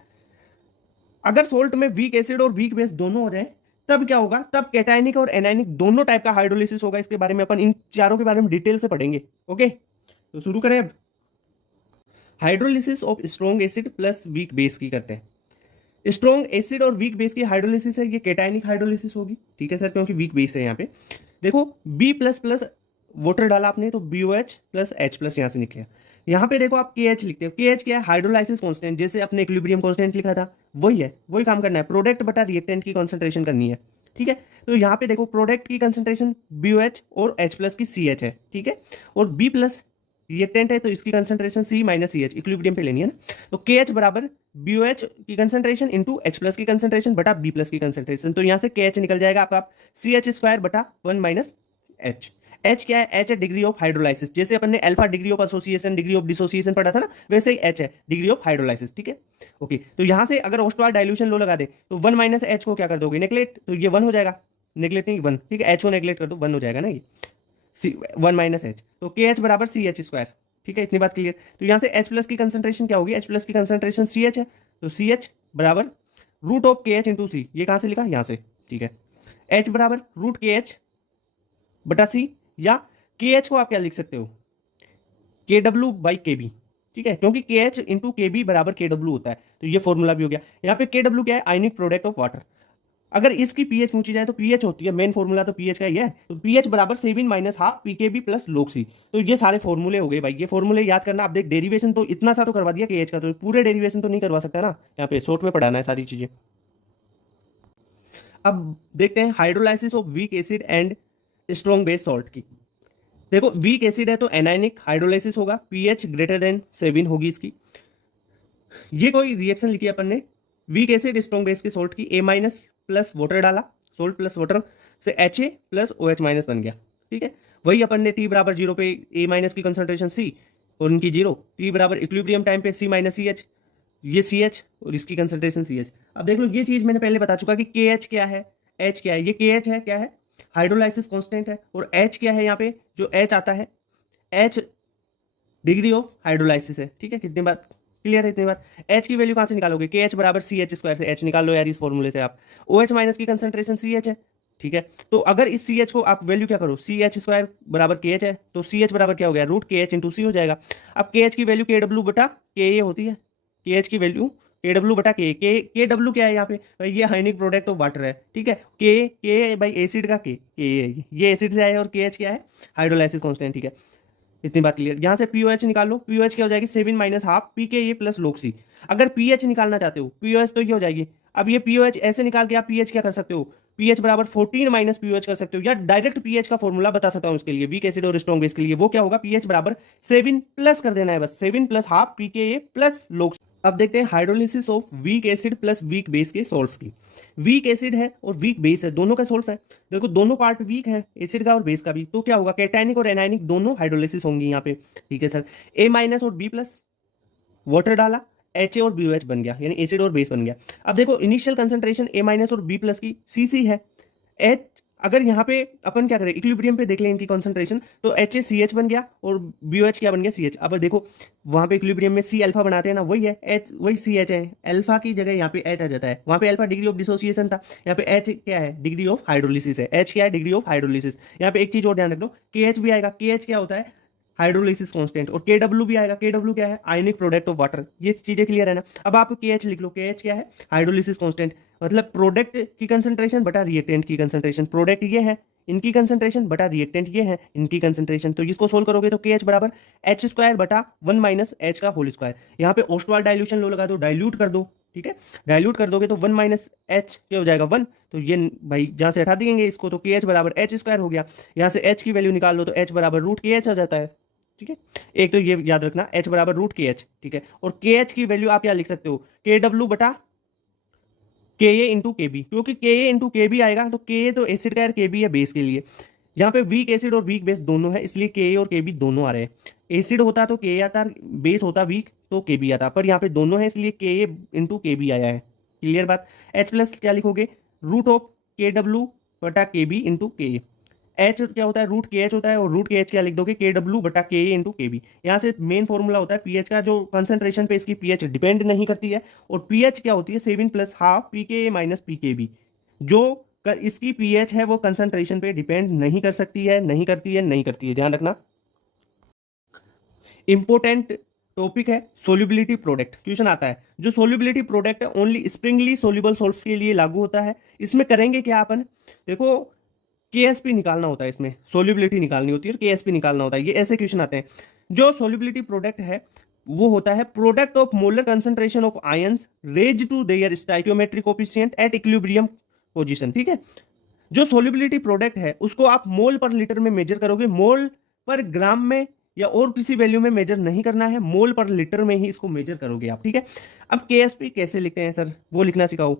अगर सोल्ट में वीक एसिड और वीक बेस दोनों हो जाए तब क्या होगा, तब कैटाइनिक और एनाइनिक दोनों टाइप का हाइड्रोलिसिस होगा। इसके बारे में अपन इन चारों के बारे में डिटेल से पढ़ेंगे। ओके, तो शुरू करें अब। Hydrolysis of strong acid plus weak base की करते हैं। स्ट्रॉन्ग एसिड और वीक बेस की हाइड्रोलिसिस है, ये केटायनिक हाइड्रोलिसिस होगी, ठीक है सर, क्योंकि वीक बेस है यहाँ पे। देखो बी प्लस प्लस वाटर डाला आपने तो BOH प्लस H प्लस यहाँ से निकले। यहाँ पे देखो आप KH लिखते हो, KH क्या है, हाइड्रोलाइसिस कांस्टेंट, जैसे अपने इक्विलिब्रियम कांस्टेंट लिखा था वही है, वही काम करना है, प्रोडक्ट बटा रिएक्टेंट की कॉन्सेंट्रेशन करनी है, ठीक है। तो यहाँ पे देखो प्रोडक्ट की कंसंट्रेशन BOH और H प्लस की CH है, ठीक है, और B प्लस रिएक्टेंट है तो इसकी concentration C minus CH equilibrium पे लेनी है ना। तो KH बराबर BOH की कंसंट्रेशन इंटू H प्लस की कंसंट्रेशन बटा B प्लस की कंसंट्रेशन, तो यहाँ से KH निकल जाएगा आपका CH स्क्वायर बटा 1 माइनस H। H क्या है, H है डिग्री ऑफ हाइड्रोलाइसिस, जैसे अपन ने alpha degree of association, degree of dissociation पढ़ा था ना, वैसे ही H है डिग्री ऑफ हाइड्रोलाइसिस, ठीक है। ओके, तो यहाँ से अगर ऑस्टवाल डाइल्यूशन लो लगा दे तो 1 माइनस H को क्या कर दोगे, नेग्लेक्ट, तो ये 1 हो जाएगा, नेग्लेक्ट नहीं 1, ठीक है, H को नेग्लेक्ट कर दो 1 हो जाएगा ना ये, 1 माइनस H, तो KH बराबर CH स्क्वायर, ठीक है, इतनी बात क्लियर। तो यहाँ से H प्लस की कंसंट्रेशन क्या होगी, H प्लस की कंसंट्रेशन CH है, तो CH बराबर root of KH into C, ये कहाँ से लिखा, यहाँ से, ठीक है। H बराबर रूट KH बटा C, या KH को आप क्या लिख सकते हो, KW बाई KB, ठीक है, क्योंकि KH इंटू KB बराबर KW होता है, तो ये फॉर्मूला भी हो गया। यहाँ पे KW क्या है, आयनिक प्रोडक्ट ऑफ वाटर। अगर इसकी पीएच पूछी जाए तो पीएच होती है, मेन फॉर्मूला तो पीएच का ही है, तो पीएच बराबर 7 minus half PKB plus log C। तो ये सारे फॉर्मूले हो गए भाई, ये फॉर्मूले याद करना। आप देख डेरिवेशन तो इतना सा तो करवा दिया KH का, तो पूरे डेरिवेशन तो नहीं करवा सकता ना, यहाँ पे शॉर्ट में पढ़ाना है सारी चीजें। अब देखते हैं hydrolysis of weak acid and strong base salt की। देखो वीक एसिड है तो एनायनिक हाइड्रोलाइसिस होगा, पीएच ग्रेटर देन 7 होगी इसकी। ये कोई रिएक्शन लिखी अपन ने, वीक एसिड स्ट्रॉन्ग बेस के सॉल्ट की, A माइनस प्लस वाटर डाला, सोल्ट प्लस वाटर से HA प्लस OH माइनस बन गया, ठीक है। वही अपन ने T बराबर 0 पे A माइनस की कंसंट्रेशन C और इनकी 0, T बराबर इक्विलिब्रियम टाइम पे C माइनस CH, ये CH और इसकी कंसंट्रेशन CH। अब देख लो ये चीज मैंने पहले बता चुका कि KH क्या है, H क्या है, ये KH है, क्या है, हाइड्रोलाइसिस कांस्टेंट है, और H क्या है, यहाँ पे जो H आता है, H डिग्री ऑफ हाइड्रोलाइसिस है, ठीक है, कितनी बात क्लियर है, इतनी बात। H की वैल्यू कहाँ से निकालोगे, KH बराबर CH स्क्वायर से H निकाल लो यार इस फॉर्मूले से आप। OH माइनस की कंसंट्रेशन CH है, ठीक है, तो अगर इस CH को आप वैल्यू क्या करो, CH स्क्वायर बराबर KH है, तो CH बराबर क्या हो गया, रूट KH इंटू C हो जाएगा। अब KH की वैल्यू KW बटा KA होती है, KH की वैल्यू KW बटा KW क्या है यहाँ पे भाई, ये हाइनिक प्रोडक्ट ऑफ वाटर है, ठीक है, K भाई एसिड का K ये एसिड से आया है, और KH क्या है, हाइड्रोलाइसिस कांस्टेंट, ठीक है, इतनी बात क्लियर। यहाँ से POH निकालो, POH क्या हो जाएगी, 7 minus half PKA plus log C। अगर PH निकालना चाहते हो, POH तो ये हो जाएगी। अब ये POH ऐसे निकाल के आप PH क्या कर सकते हो, PH बराबर 14 माइनस POH कर सकते हो, या डायरेक्ट PH का फॉर्मूला बता सकता हूँ इसके लिए, वीक एसिड और स्ट्रॉन्ग बेस के लिए, वो क्या होगा, PH बराबर 7 प्लस कर देना है बस, 7 plus half PKA plus log C। अब देखते हैं hydrolysis of weak acid plus weak base के सॉल्ट्स की। वीक एसिड है और वीक बेस है, दोनों का सॉल्ट है। देखो दोनों पार्ट वीक है, एसिड का और बेस का भी, तो क्या होगा, कैटायनिक और एनायनिक दोनों हाइड्रोलिसिस होंगी यहाँ पे, ठीक है सर। A माइनस और B प्लस वाटर डाला, HA और BOH बन गया, यानी एसिड और बेस बन गया। अब देखो इनिशियल कंसंट्रेशन A माइनस और B प्लस की CC है, H अगर यहाँ पे अपन क्या करें, इक्विलिब्रियम पे देख लें इनकी कंसंट्रेशन, तो HACH बन गया और BOH क्या बन गया, CH। अब देखो वहाँ पे इक्विलिब्रियम में C अल्फा बनाते हैं ना, वही है H, वही CH है, अल्फा की जगह यहाँ पे H आ जाता है, वहाँ पे अल्फा डिग्री ऑफ डिसोसिएशन था, यहाँ पे H क्या है, डिग्री ऑफ हाइड्रोलिसिस है, H क्या है, डिग्री ऑफ हाइड्रोलिसिस। यहाँ पे एक चीज और ध्यान रख लो, KH भी आएगा, KH क्या होता है, हाइड्रोलिसिस कांस्टेंट, और KW भी आएगा, KW क्या है, आयनिक प्रोडक्ट ऑफ वाटर। ये चीजें क्लियर है ना। अब आप KH लिख लो, KH क्या है, हाइड्रोलिसिस कांस्टेंट, मतलब प्रोडक्ट की कंसंट्रेशन बटा रिएक्टेंट की कंसंट्रेशन, प्रोडक्ट ये है इनकी कंसंट्रेशन बटा रिएक्टेंट ये है इनकी कंसंट्रेशन, तो इसको सोल्व करोगे तो KH बराबर H स्क्वायर बटा 1 माइनस H का होल स्क्वायर। यहाँ पे ओस्टवाल डाइल्यूशन लो लगा दो, डाइल्यूट कर दो, ठीक है, डाइल्यूट कर दोगे तो 1 माइनस H क्या हो जाएगा 1, तो ये भाई जहाँ से हटा देंगे इसको, तो KH बराबर H स्क्वायर हो गया। यहाँ से H की वैल्यू निकाल लो तो H बराबर रूट KH आ जाता है, ठीक है, एक तो ये याद रखना H बराबर रूट KH, ठीक है, और KH की वैल्यू आप क्या लिख सकते हो, KW बटा KA इंटू KB, क्योंकि KA इंटू KB आएगा, तो KA तो एसिड का है, KB है बेस के लिए। यहाँ पे वीक एसिड और वीक बेस दोनों है, इसलिए KA और KB दोनों आ रहे हैं। एसिड होता तो KA आता, बेस होता वीक तो KB आता, पर यहाँ पे दोनों है इसलिए KA इंटू KB आया है, क्लियर बात। H प्लस क्या लिखोगे, रूट ऑफ KW बटा KB इंटू KA। H क्या होता है, रूट KH होता है, और रूट KH क्या लिख दोगे, KW बटा KA इंटू KB। यहाँ से मेन फॉर्मूला होता है पीएच का, जो कंसंट्रेशन पे इसकी पीएच डिपेंड नहीं करती है, और पीएच क्या होती है, 7 plus half PKA minus PKB। जो इसकी पीएच है वो कंसंट्रेशन पे डिपेंड नहीं कर सकती है, नहीं करती है, नहीं करती है, ध्यान रखना। इंपोर्टेंट टॉपिक है सोल्यूबिलिटी प्रोडक्ट। क्वेश्चन आता है जो सोल्यूबिलिटी प्रोडक्ट है ओनली स्प्रिंगली सोल्यूबल सॉल्ट्स के लिए लागू होता है। इसमें करेंगे क्या अपन, देखो केएसपी निकालना होता है, इसमें सोल्यूबिलिटी निकालनी होती है और केएसपी निकालना होता है। ये ऐसे क्वेश्चन आते हैं। जो सोल्यूबिलिटी प्रोडक्ट है वो होता है product of molar concentration of ions raise to their stoichiometric coefficient at equilibrium position. ठीक है, जो सोल्यूबिलिटी प्रोडक्ट है उसको आप मोल पर लीटर में मेजर करोगे, मोल पर ग्राम में या और किसी वैल्यू में मेजर नहीं करना है, मोल पर लीटर में ही इसको मेजर करोगे आप। ठीक है, अब केएसपी कैसे लिखते हैं सर, वो लिखना सिखाओ।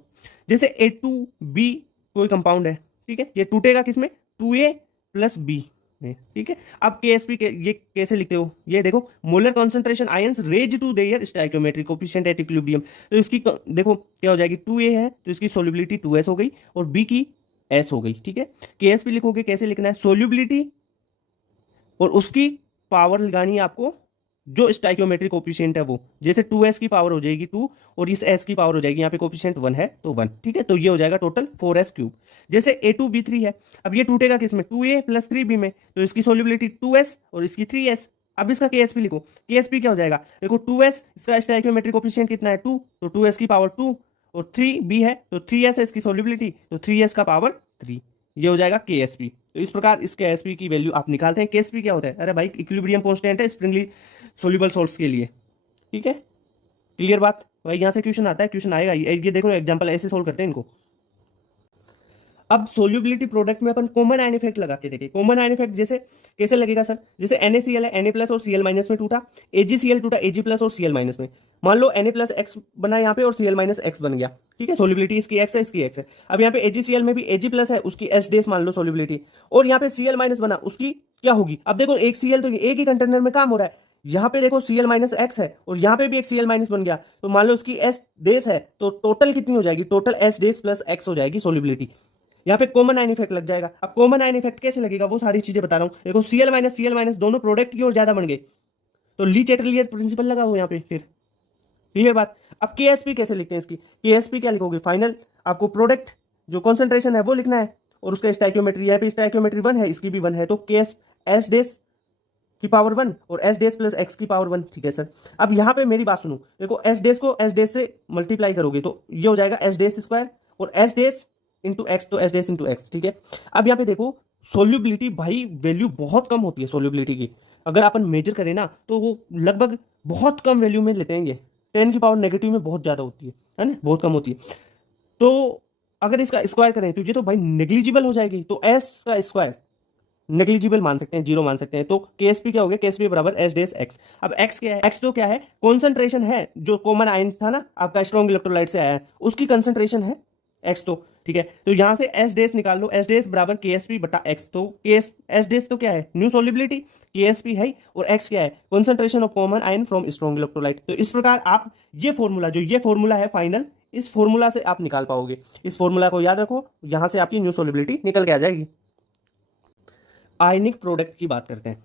जैसे A2B कोई कंपाउंड है, ठीक है, ये टूटेगा किसमें, 2A प्लस बी में। ठीक है, अब केएसपी ये कैसे लिखते हो, ये देखो molar concentration ions raise to their stoichiometric coefficient at equilibrium. तो इसकी देखो क्या हो जाएगी, 2A है तो इसकी सोल्यूबिलिटी 2S हो गई और बी की S हो गई। ठीक है, केएसपी लिखोगे कैसे लिखना है, सोल्यूबिलिटी और उसकी पावर लगानी है आपको जो स्टोइकियोमेट्रिक कोफिशिएंट है वो, जैसे 2S की पावर हो जाएगी 2 और इस S की पावर हो जाएगी, यहाँ पे कोफिशिएंट 1 है तो 1। ठीक है, तो ये हो जाएगा टोटल 4S क्यूब। जैसे A2B3 है, अब ये टूटेगा किसमें, 2A प्लस 3B में, तो इसकी सोल्यूबिलिटी 2S और इसकी 3S। अब इसका केएसपी लिखो, केएसपी क्या हो जाएगा, देखो 2S इसका स्टोइकियोमेट्रिक कोफिशिएंट कितना है 2, तो 2S की पावर 2 और 3B है तो 3S है इसकी सोल्यूबिलिटी, तो 3S का पावर 3। ये हो जाएगा केएसपी। तो इस प्रकार इस केएसपी की वैल्यू आप निकालते हैं। केएसपी क्या होता है, अरे भाई इक्विलिब्रियम कांस्टेंट है स्प्रिंगली सोल्यूबल सॉल्ट्स के लिए। ठीक है, क्लियर बात भाई, यहाँ से क्वेश्चन आता है, क्वेश्चन आएगा। ये देखो एग्जांपल ऐसे सोल्व करते हैं इनको। अब सोल्यूबिलिटी प्रोडक्ट में अपन कॉमन आयन इफेक्ट लगा के देखें। कॉमन आयन इफेक्ट जैसे कैसे लगेगा सर, जैसे NaCl है, Na प्लस और Cl माइनस में टूटा, AgCl टूटा Ag प्लस और Cl माइनस में। मान लो Na प्लस एक्स बना यहाँ पे और Cl माइनस एक्स बन गया। ठीक है, सोल्यूबिलिटी इसकी एक्स है इसकी एक्स है। अब यहाँ पे AgCl में भी Ag प्लस है उसकी एच डेस मान लो सोल्यूबिलिटी, और यहाँ पे Cl माइनस बना उसकी क्या होगी। अब देखो एक Cl तो एक ही कंटेनर में काम हो रहा है, यहाँ पे देखो Cl माइनस एक्स है और यहाँ पे भी एक Cl माइनस बन गया, तो मान लो उसकी एस डेस है तो टोटल कितनी हो जाएगी, total H dash plus x हो जाएगी सोल्यूबिलिटी। यहाँ पे कॉमन आयन इफेक्ट लग जाएगा। अब कॉमन आयन इफेक्ट कैसे लगेगा वो सारी चीजें बता रहा हूँ। देखो Cl माइनस दोनों प्रोडक्ट की ओर ज्यादा बन गए, तो ली चैटरलियर प्रिंसिपल लगा हो यहाँ पे फिर। क्लियर बात। अब केएसपी कैसे लिखते हैं इसकी, केएसपी क्या लिखोगे, फाइनल आपको प्रोडक्ट जो कॉन्सेंट्रेशन है वो लिखना है और उसका स्टोइकियोमेट्री, यहाँ पे स्टोइकियोमेट्री 1 है इसकी भी 1 है, तो केएस एस डेस की पावर 1 और एस डेस प्लस एक्स की पावर 1। ठीक है सर, अब यहाँ पे मेरी बात सुनो, देखो एस डेस को एस डेस से मल्टीप्लाई करोगे तो ये हो जाएगा एस डेस स्क्वायर और एस डेस इंटू एक्स, तो एस डेस इंटू एक्स। ठीक है, अब यहाँ पे देखो सोल्यूबिलिटी भाई वैल्यू बहुत कम होती है सोल्यूबिलिटी की, अगर अपन मेजर करें ना तो वो लगभग बहुत कम वैल्यू में लेते हैं ये, 10 की पावर नेगेटिव में बहुत ज़्यादा होती है ना, बहुत कम होती है। तो अगर इसका स्क्वायर करें तो ये तो भाई नेग्लिजिबल हो जाएगी, तो एस का स्क्वायर नेग्लिजिबल मान सकते हैं, जीरो मान सकते हैं, तो केएसपी क्या हो गया, केएसपी बराबर एस डेस एक्स। अब एक्स क्या है, एक्स तो क्या है, कॉन्सेंट्रेशन है, जो कॉमन आयन था ना आपका स्ट्रॉन्ग इलेक्ट्रोलाइट से आया है उसकी कंसेंट्रेशन है एक्स। तो ठीक है, तो यहां से एस डेस निकाल लो, एस डेस बराबर केएसपी बटा एक्स। तो केएस एस डेस तो क्या है, न्यू सोल्यूबिलिटी, केएसपी है, और एक्स क्या है, concentration of common ion from strong electrolyte. तो इस प्रकार आप ये फॉर्मूला, जो ये फॉर्मूला है फाइनल, इस फॉर्मूला से आप निकाल पाओगे। इस फॉर्मूला को याद रखो, यहां से आपकी न्यू सोल्यूबिलिटी निकल के आ जाएगी। आयनिक प्रोडक्ट की बात करते हैं।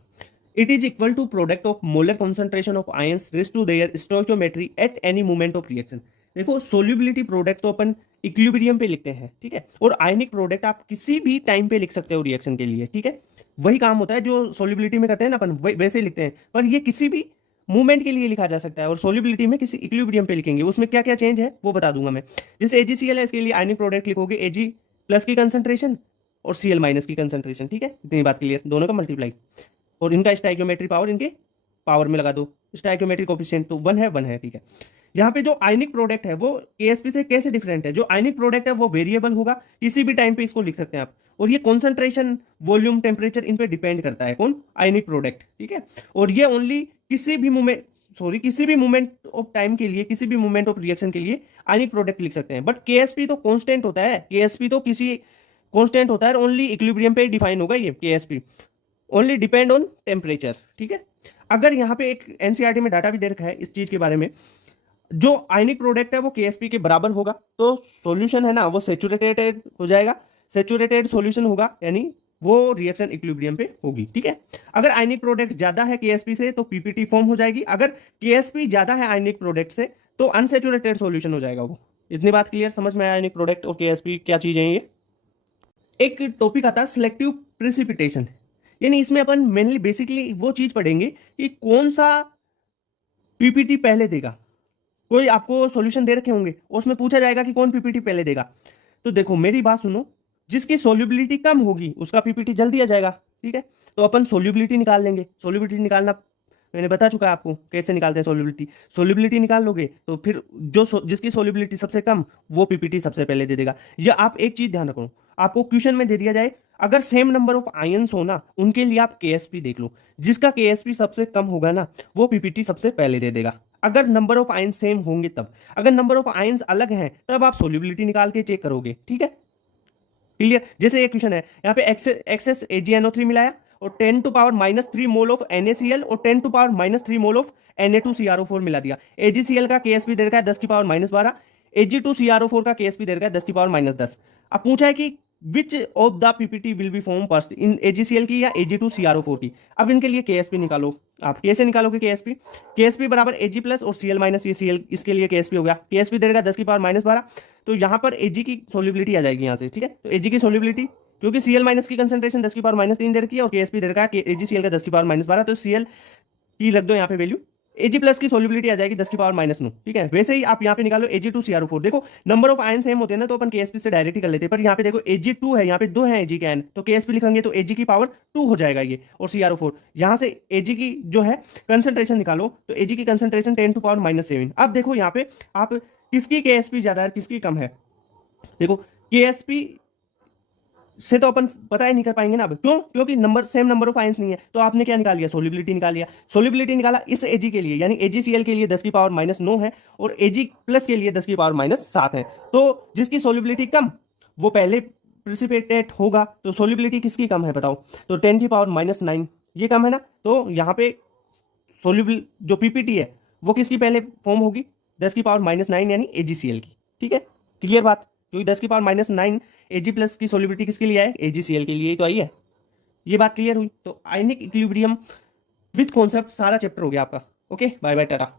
It is equal to product of molar concentration of ions raise to their stoichiometry at any moment of reaction. देखो सोल्यूबिलिटी प्रोडक्ट तो अपन इक्विलिब्रियम पे लिखते हैं, ठीक है, और आयनिक प्रोडक्ट आप किसी भी टाइम पे लिख सकते हो रिएक्शन के लिए। ठीक है, वही काम होता है जो सोल्यूबिलिटी में करते हैं ना अपन, वैसे ही लिखते हैं, पर ये किसी भी मूवमेंट के लिए लिखा जा सकता है, और सोल्यूबिलिटी में किसी इक्विलिब्रियम पे लिखेंगे, उसमें क्या क्या चेंज है वो बता दूंगा मैं। जैसे AgCl है, इसके लिए आयनिक प्रोडक्ट लिखोगे Ag प्लस की कंसेंट्रेशन और Cl माइनस की कंसेंट्रेशन। ठीक है, इतनी बात क्लियर, दोनों का मल्टीप्लाई, और इनका स्टोइकियोमेट्री पावर इनके पावर में लगा दो, स्टोइकियोमेट्री कोफिशिएंट तो 1 है 1 है। ठीक है, यहाँ पे जो आयनिक प्रोडक्ट है वो केएसपी से कैसे डिफरेंट है, जो आयनिक प्रोडक्ट है वो वेरिएबल होगा, किसी भी टाइम पे इसको लिख सकते हैं आप, और ये कॉन्सेंट्रेशन, वॉल्यूम, टेम्परेचर इन पे डिपेंड करता है, कौन, आयनिक प्रोडक्ट। ठीक है, और ये ओनली किसी भी मूवमेंट, सॉरी किसी भी मूवमेंट ऑफ टाइम के लिए, किसी भी मूवमेंट ऑफ रिएक्शन के लिए आयनिक प्रोडक्ट लिख सकते हैं। बट केएसपी तो कांस्टेंट होता है, केएसपी तो किसी कांस्टेंट होता है, ओनली इक्विलिब्रियम पे डिफाइन होगा ये Ksp, only depend on temperature. ठीक है, अगर यहाँ पे एक एनसीईआरटी में डाटा भी दे रखा है इस चीज के बारे में, जो आयनिक प्रोडक्ट है वो केएसपी के बराबर होगा, तो सॉल्यूशन है ना वो सेचुरेटेड हो जाएगा, सेचुरेटेड सॉल्यूशन होगा, यानी वो रिएक्शन इक्विलिब्रियम पे होगी। ठीक है, अगर आयनिक प्रोडक्ट ज्यादा है केएसपी से तो पीपीटी फॉर्म हो जाएगी, अगर केएसपी ज्यादा है आयनिक प्रोडक्ट से तो अनसेचुरेटेड सॉल्यूशन हो जाएगा वो। इतनी बात क्लियर, समझ में आया आयनिक प्रोडक्ट और केएसपी क्या चीज है ये। एक टॉपिक आता है सिलेक्टिव प्रेसिपिटेशन, यानी इसमें अपन मेनली बेसिकली वो चीज पढ़ेंगे कि कौन सा पीपीटी पहले देगा। कोई आपको सॉल्यूशन दे रखे होंगे, उसमें पूछा जाएगा कि कौन पीपीटी पहले देगा। तो देखो मेरी बात सुनो, जिसकी सोल्यूबिलिटी कम होगी उसका पीपीटी जल्दी आ जाएगा, ठीक है। तो अपन सोल्यूबिलिटी निकाल लेंगे। सोल्यूबिलिटी निकालना मैंने बता चुका है आपको कैसे निकालते हैं सोल्यूबिलिटी। सोल्यूबिलिटी निकाल लोगे तो फिर जिसकी सोल्यूबिलिटी सबसे कम वो पीपीटी सबसे पहले दे देगा। या आप एक चीज ध्यान रखो, आपको क्वेश्चन में दे दिया जाए अगर सेम नंबर ऑफ आयंस हो ना, उनके लिए आप केएसपी देख लो, जिसका केएसपी सबसे कम होगा ना वो पीपीटी सबसे पहले दे देगा। अगर नंबर ऑफ आयंस सेम होंगे तब, अगर नंबर ऑफ आयंस अलग हैं तब आप सोल्यूबिलिटी निकाल के चेक करोगे, ठीक है। क्लियर। जैसे एक क्वेश्चन है यहाँ पे एक्सेस AgNO3 मिलाया और 10 to power -3 mole of NaCl और 10 to power -3 mole of Na2CrO4 मिला दिया। AgCl का केएसपी दे रखा है 10 की पावर -12, Ag2CrO4 का केएसपी दे रखा है 10 की पावर -10। अब पूछा है कि which of the PPT will be form first, in AgCl की या Ag2CrO4 की। अब इनके लिए केएसपी निकालो। आप कैसे निकालोगे केएसपी? केएसपी बराबर Ag प्लस और Cl माइनस, ये Cl इसके लिए केएसपी हो गया। केएसपी दे रखा है 10 की पावर -12, तो यहाँ पर Ag की सोल्यूबिलिटी आ जाएगी यहाँ से, ठीक है। तो Ag की सोल्यूबिलिटी, क्योंकि Cl माइनस की कंसंट्रेशन 10 की पावर -3 दे रखी है और केएसपी दे रखा है AgCl का 10 की पावर -12, तो Cl की रख दो यहाँ पे वैल्यू। Ag प्लस की सोल्यूबिलिटी आ जाएगी 10 की पावर -9, ठीक है। वैसे ही आप यहाँ पे निकालो Ag2CrO4। देखो नंबर ऑफ आयन सेम होते हैं ना, तो अपन केएसपी से डायरेक्ट ही कर लेते हैं, पर यहाँ पे देखो Ag2 है, यहाँ पे 2 है Ag के आयन, तो केएसपी लिखेंगे तो Ag की पावर 2 हो जाएगा ये, और CrO4। यहाँ से Ag की जो है कंसंट्रेशन निकालो, तो Ag की कंसंट्रेशन 10 टू पावर -7। अब देखो यहाँ पे आप किसकी केएसपी ज्यादा है किसकी कम है। देखो केएसपी से तो अपन पता ही नहीं कर पाएंगे ना अब, क्यों? क्योंकि सेम नंबर ऑफ आयंस नहीं है। तो आपने क्या निकाल लिया? सोल्यूबिलिटी निकाल लिया। सोल्यूबिलिटी निकाला इस Ag के लिए, यानी AgCl के लिए 10 की पावर -9 है और Ag प्लस के लिए 10 की पावर -7 है। तो जिसकी सोल्यूबिलिटी कम वो पहले प्रिसिपिटेट होगा। तो सोल्यूबिलिटी किसकी कम है बताओ? तो 10 की पावर -9 ये कम है ना। तो यहाँ पे सोल्यूबल जो पीपीटी है वो किसकी पहले फॉर्म होगी? 10 की पावर -9 यानी AgCl की, ठीक है। क्लियर बात? क्योंकि 10 की पावर -9 Ag प्लस की सोल्यूबिलिटी किसके लिए है? AgCl के लिए ही तो आई है। ये बात क्लियर हुई? तो आयनिक इक्विलिब्रियम विथ कॉन्सेप्ट सारा चैप्टर हो गया आपका। Okay, bye bye, Tata.